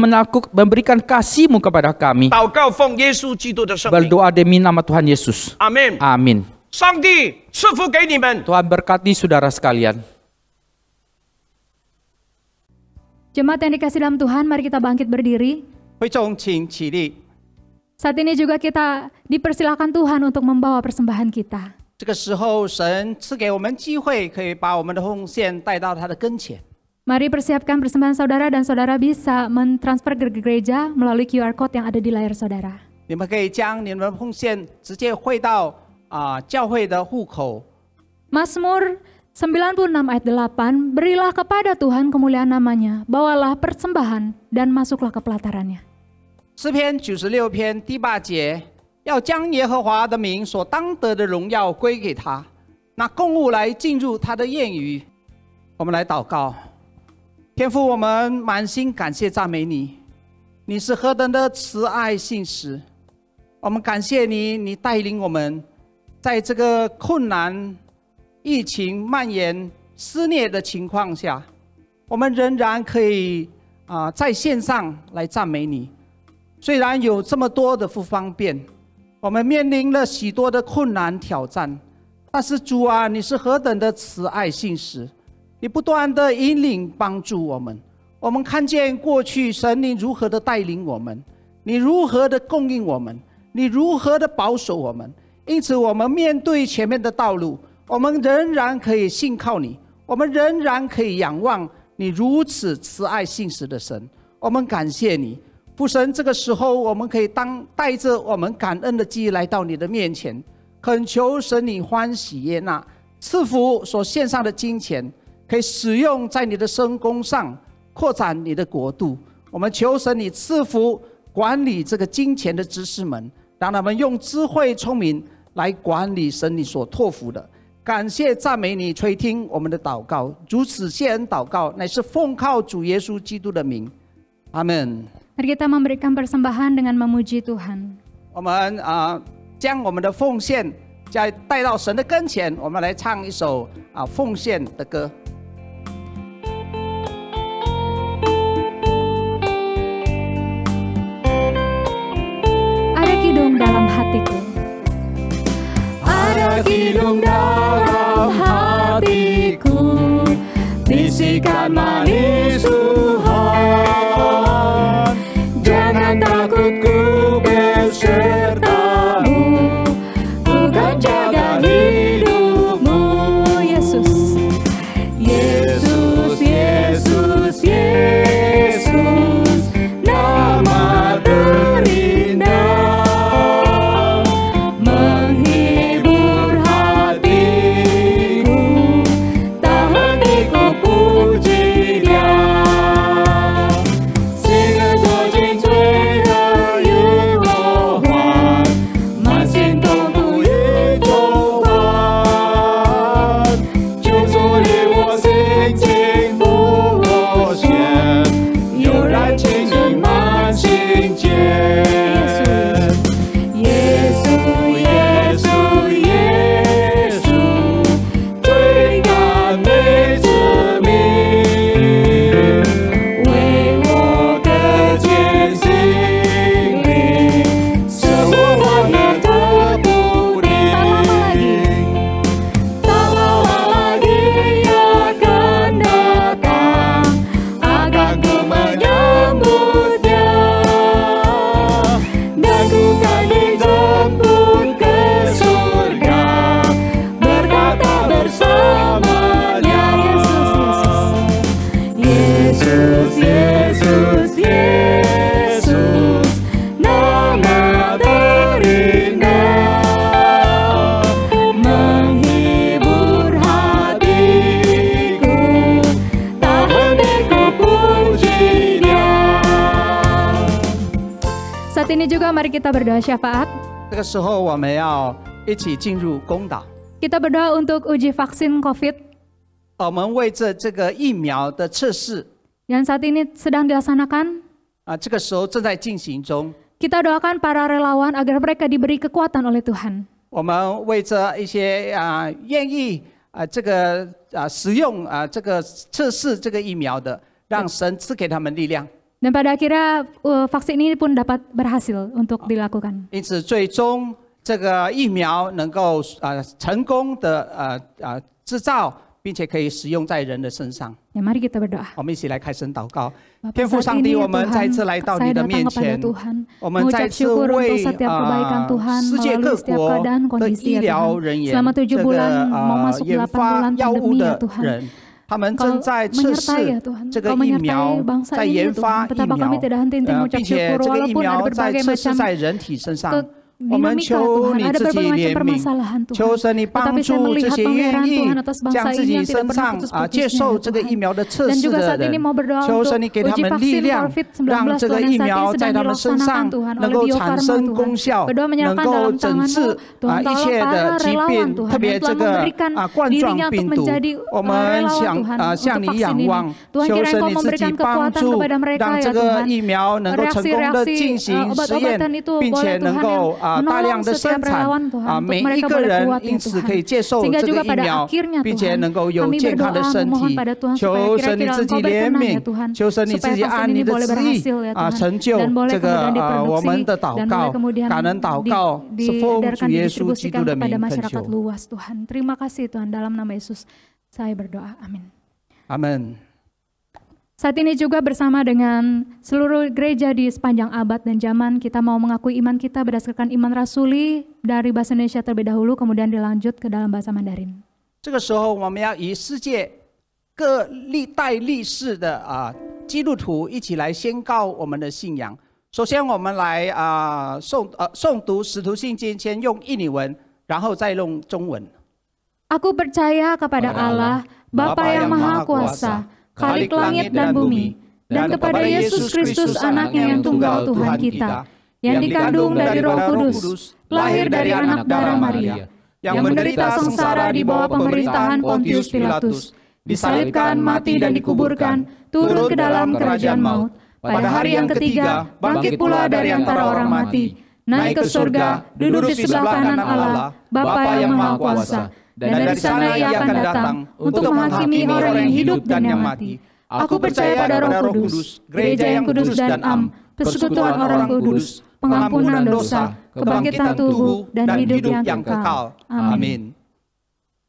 memberikan kasih-Mu kepada kami. 祷告奉耶稣基督的圣名， Berdoa demi nama Tuhan Yesus. 阿门。 Amin. 上帝赐福给你们。 Tuhan berkati saudara sekalian. Jemaat yang dikasih dalam Tuhan, mari kita bangkit berdiri. 会众请起立。 Saat ini juga kita dipersilakan Tuhan untuk membawa persembahan kita. 这个时候，神赐给我们机会，可以把我们的奉献带到他的跟前。 Mari persiapkan persembahan saudara dan saudara bisa mentransfer ke gereja melalui QR Code yang ada di layar saudara. 你们可以将你们的奉献直接汇到教会的户口。 Mazmur 96 ayat 8, berilah kepada Tuhan kemuliaan namanya, bawalah persembahan dan masuklah ke pelatarannya. 诗篇96篇第8节，要将耶和华的名所当得的荣耀归给他，拿供物来进入他的宴宇。我们来祷告，天父，我们满心感谢赞美你，你是何等的慈爱信实。我们感谢你，你带领我们在这个困难、疫情蔓延、肆虐的情况下，我们仍然可以在线上来赞美你。虽然有这么多的不方便，我们面临了许多的困难挑战，但是主啊，你是何等的慈爱信实，你不断的引领帮助我们。我们看见过去神你如何的带领我们，你如何的供应我们，你如何的保守我们。因此我们面对前面的道路，我们仍然可以信靠你，我们仍然可以仰望你如此慈爱信实的神。我们感谢你，父神，这个时候我们可以带着我们感恩的记忆来到你的面前，恳求神你欢喜悦纳，赐福所献上的金钱，可以使用在你的圣工上，扩展你的国度。我们求神你赐福管理这个金钱的知识们，让他们用智慧聪明来管理神你所托付的。感谢赞美你，垂听我们的祷告，如此谢恩祷告，乃是奉靠主耶稣基督的名，阿门。 Mari kita memberikan persembahan dengan memuji Tuhan. 我们将我们的奉献再带到神的跟前，我们来唱一首奉献的歌。 Ada kidung dalam hatiku. Ada kidung dalam hatiku, bisikan manis Tuhan. Jangan takut, ku besertamu, ku kan jaga ini juga mari kita berdoa syafaat. 这个时候我们要一起进入公祷。 Kita berdoa untuk uji vaksin COVID 我们为这个疫苗的测试 yang saat ini sedang dilaksanakan. 这个时候正在进行中。 Kita doakan para relawan agar mereka diberi kekuatan oleh Tuhan. 我们为这一些愿意这个使用这个测试这个疫苗的，让神赐给他们力量。 Dan pada akhirnya vaksin ini pun dapat berhasil untuk dilakukan. 因此，最终这个疫苗能够成功的制造，并且可以使用在人的身上。 Ya, mari kita berdoa. 我们一起来开声祷告。 Bapak, 天父 saat 上帝， ini 我们 Tuhan, 再次来到 saya 你的 datang 面 kepada 前， Tuhan, 我们再 mengucap 次 syukur 为 untuk setiap kebaikan Tuhan 世界各 melalui setiap 国 keadaan 的 kondisi 医 ya 疗 Tuhan. 人员， Selama 7这 bulan 个 mau masuk 研 8 bulan 发药物 pandemi ya 的 Tuhan. 人，他们正在测 menyertai 试 ya Tuhan, 这个 Kau 疫苗 menyertai，bangsa 在 ini 研 ya 发 Tuhan. 疫 Betapa 苗 kami tidak henti-henti 并 mengucap 且 syukur 这个疫 walaupun ada 苗在 berbagai 测试 macam 在人体身上。 我们 dinamika 求 Tuhan, 你 ada 自己 berbagai 怜 macam 悯， permasalahan 求 Tuhan. 神你帮 Tetapi saya 助这 melihat 些 pangeran 愿意 Tuhan atas 将 bangsa 自 ini 己 yang tidak 身 pernah 上 putus-putusnya 接受 ya 这个 Tuhan. 疫苗的测 Dan 试 juga 的 saat ini 人， mau berdoa 求 untuk 神你给他 uji 们力 vaksin 量， COVID-19 让这个 Tuhan 疫 yang saat 苗 ini 在 sedang 他们身 dilaksanakan 上 Tuhan 能 oleh 够 Bio 产 Farma 生 Tuhan. 功效， Berdoa 能 menyerahkan 够 dalam 诊 tangan-Mu 治 Tuhan 一切 tolong 的 para 疾 relawan 病， Tuhan 特别 yang 这 telah 个 memberikan 冠 dirinya 状 untuk 病毒 menjadi， 我们 relawan 想 Tuhan 向 untuk 你 vaksin 仰 ini. 望， Tuhan 求 kiranya 神 Kau 你自己 memberikan 帮 kekuatan 助 kepada，mereka 让 ya 这个 Tuhan. 疫苗能够成功的进行实验， obat-obatan itu 并且 boleh 能 Tuhan 够 yang 大量 menolong 的 setiap 生产 relawan Tuhan untuk 每一 mereka 个 boleh 人 kuat 因 ya 此可 Tuhan. 以接受 Sehingga 这个 juga 疫 pada 苗， akhirnya 并且 Tuhan 能够有 kami 健康的 berdoa 身 memohon 体。 pada Tuhan 求 supaya 神你 kira-kira 自己 Engkau 怜 berkenan 悯 ya Tuhan, 求神你自 supaya 己 vaksin 按 ini 你的 boleh 旨意 berhasil ya Tuhan 成就 dan boleh 这个 kemudian 我 diproduksi 们的祷 dan 告 boleh kemudian 感恩祷告是奉 diedarkan 主耶稣基督 didistribusikan 的 kepada 名恳 masyarakat 求， luas Tuhan. Terima kasih Tuhan, dalam nama Yesus saya berdoa, amin. 阿门。 Saat ini juga bersama dengan seluruh gereja di sepanjang abad dan zaman, kita mau mengakui iman kita berdasarkan iman rasuli dari bahasa Indonesia terlebih dahulu, kemudian dilanjut ke dalam bahasa Mandarin. 这个时候，我们要以世界各历代历世的基督徒一起来宣告我们的信仰。首先，我们来诵读使徒信经，先用印尼文，然后再用中文。 Aku percaya kepada Allah, Bapa yang Maha Kuasa, Khalik langit dan bumi, dan kepada Yesus Kristus anaknya yang tunggal Tuhan kita, yang dikandung dari Roh Kudus, lahir dari anak darah Maria, yang menderita sengsara di bawah pemerintahan Pontius Pilatus, disalibkan, mati dan dikuburkan, turun ke dalam kerajaan maut. Pada hari yang ketiga, bangkit pula dari antara orang mati, naik ke surga, duduk di sebelah kanan Allah, Bapa yang Maha Kuasa. Dan dari sana ia akan datang untuk menghakimi orang yang hidup dan yang mati. Aku percaya pada Roh Kudus, gereja yang kudus dan am, persekutuan orang kudus, pengampunan dosa, kebangkitan tubuh, dan hidup yang kekal. Amin.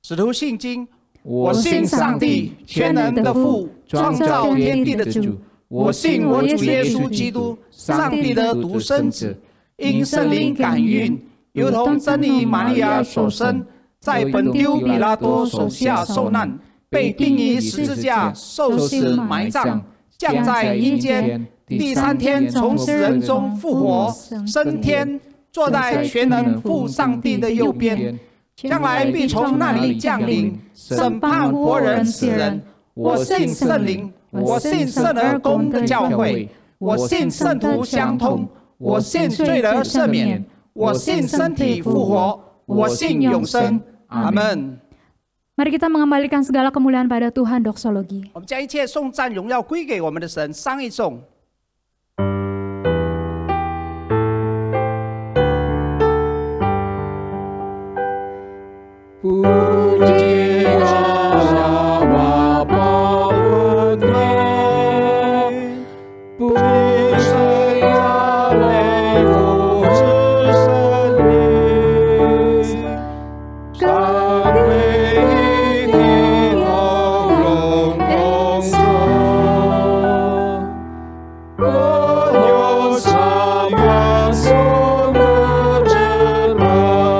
使徒信经， 我信上帝，全能的父，创造天地的主。我信我主耶稣基督，上帝的独生子，因圣灵感孕，由同真理玛利亚所生，在本丢比拉多手下受难，被钉于十字架，受死埋葬，降在阴间，第三天从死人中复活，升天，坐在全能父上帝的右边，将来必从那里降临，审判活人死人。我信圣灵，我信圣而公的教会，我信圣徒相通，我信罪得赦免，我信身体复活，我信永生。阿门。 Mari kita mengembalikan segala kemuliaan pada Tuhan. Doksologi. 我们将一切颂赞荣耀归给我们的神，上一颂。 Puji Allah Bapa Putri, puji Allah父子圣灵，三位一体同荣同尊，我有三元素的真爱。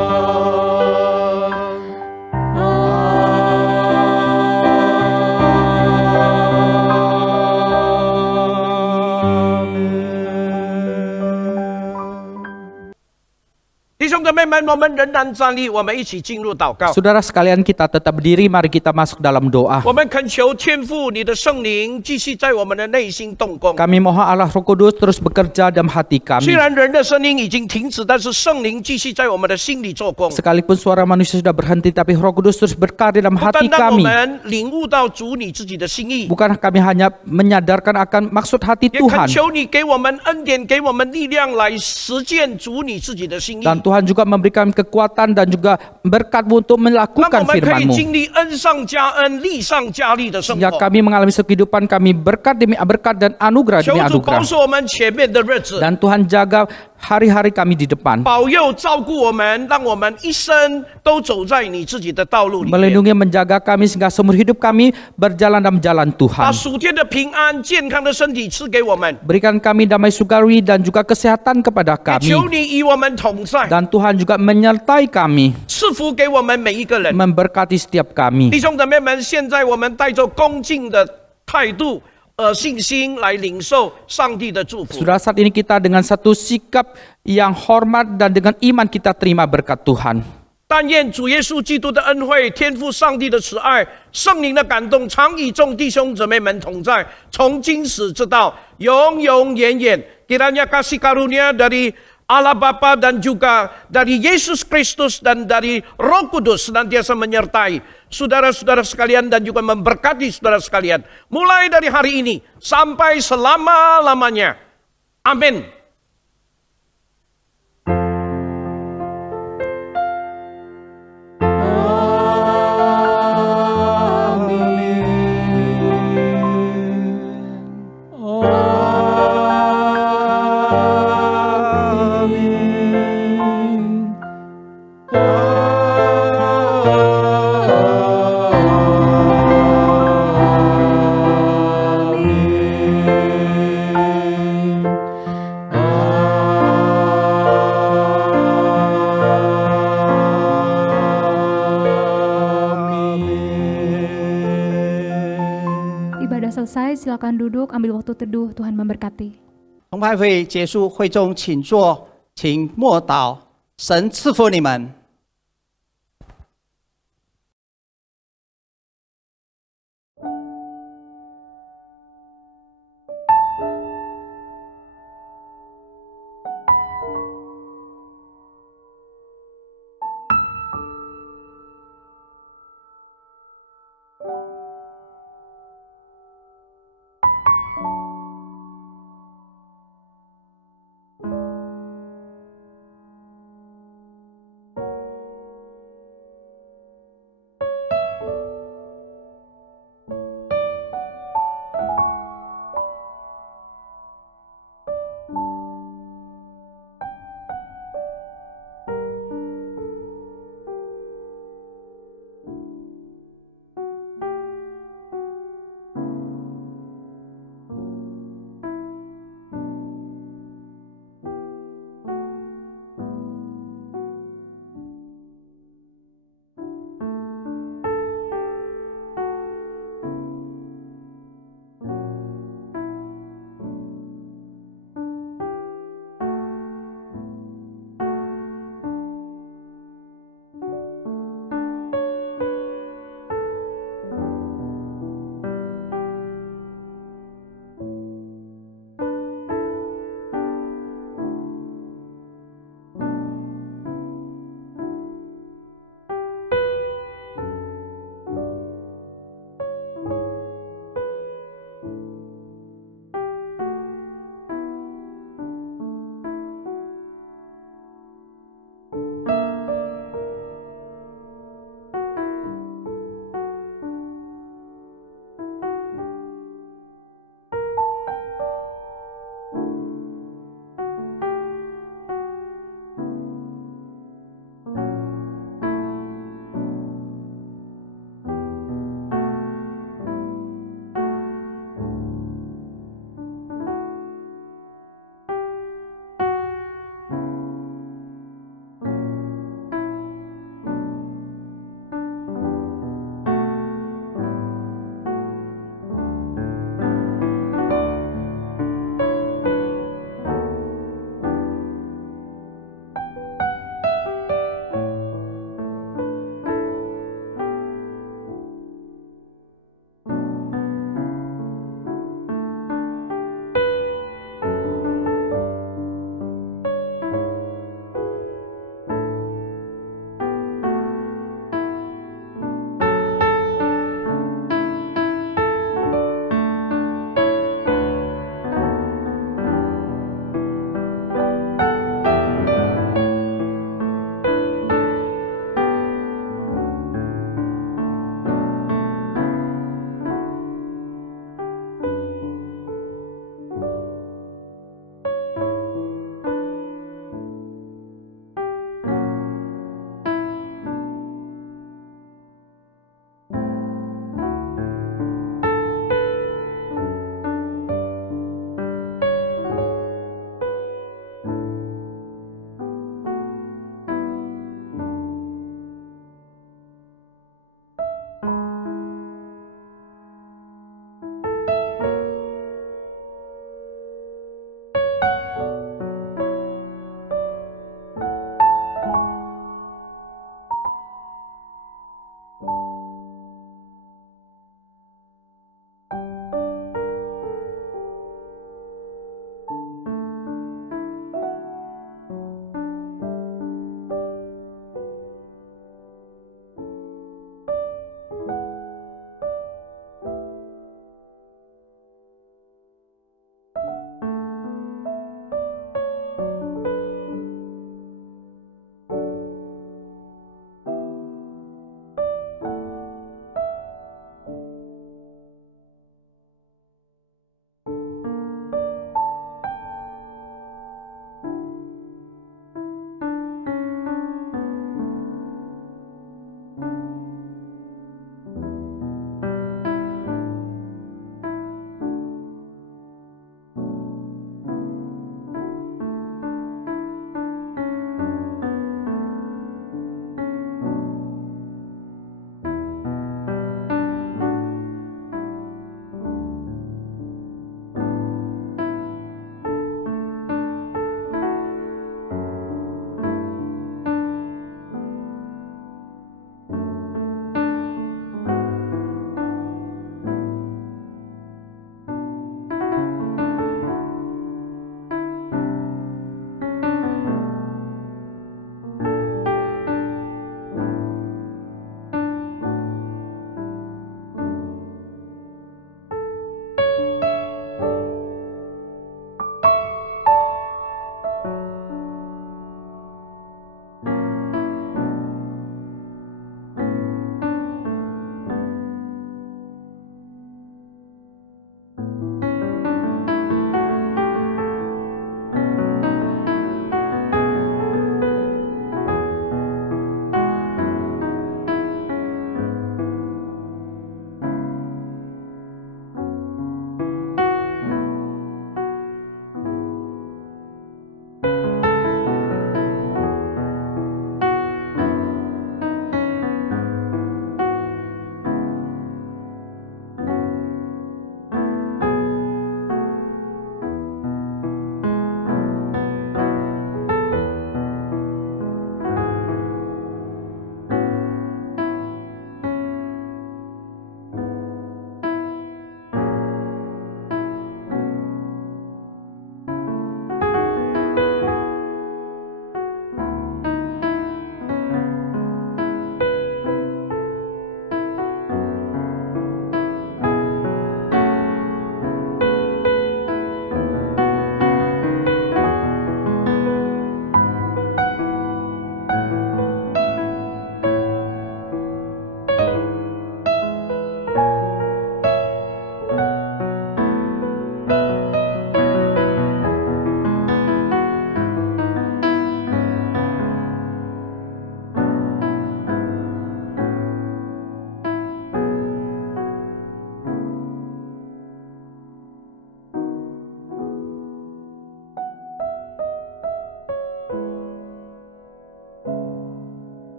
们，我们仍然站立，我们一起进入祷告。 Saudara sekalian, kita tetap berdiri, mari kita masuk dalam doa. 我们恳求天父，你的圣灵继续在我们的内心动工。 Kami mohon Allah Roh Kudus terus bekerja dalam hati 虽 kami. 然人的声音已经停止，但是圣灵继续在我们的心里做工。 Sekalipun suara manusia sudah berhenti, tapi Roh Kudus terus berkarya dalam 不单 hati 让我 kami. 们领悟到主你自己的心意， Bukan kami hanya menyadarkan akan maksud hati 也恳 Tuhan. 求你给我们恩典，给我们力量来实践主你自己的心意， Dan Tuhan juga memberikan kekuatan dan juga berkat untuk 让我 melakukan 们可以 firman-Mu. 经历恩上加恩、利上加利的生 Ya 活。 kami mengalami kehidupan kami berkat demi berkat dan anugerah 求 demi 主保 anugerah. 守我们前面的日子， Dan Tuhan jaga hari-hari kami di depan. 保佑照顾我们，让我们一生都走在你自己的道路里面， Melindungi menjaga kami sehingga seumur hidup kami berjalan dalam jalan 把 Tuhan. 属天的平安、健康的身体赐给我们。 Berikan kami damai sukari dan juga kesehatan kepada 也求 kami. 你与我们同在， Dan Tuhan juga menyertai kami, 赐福给我们每一个人。 memberkati setiap kami. 弟兄姊妹们，现在我们带着恭敬的态度、信心来领受上帝的祝福。 Sudah saat ini kita dengan satu sikap yang hormat dan dengan iman kita terima berkat Tuhan. 但愿主耶稣基督的恩惠、天父上帝的慈爱、圣灵的感动，常与众弟兄姊妹们同在，从今时直到永永远远。Kiranya kasih karunia dari Allah Bapa dan juga dari Yesus Kristus dan dari Roh Kudus senantiasa menyertai saudara-saudara sekalian dan juga memberkati saudara sekalian. Mulai dari hari ini sampai selama-lamanya. Amin. Ibadah selesai, silakan duduk, ambil waktu teduh, Tuhan memberkati. 崇拜会结束，会众请坐，请默祷，神赐福你们。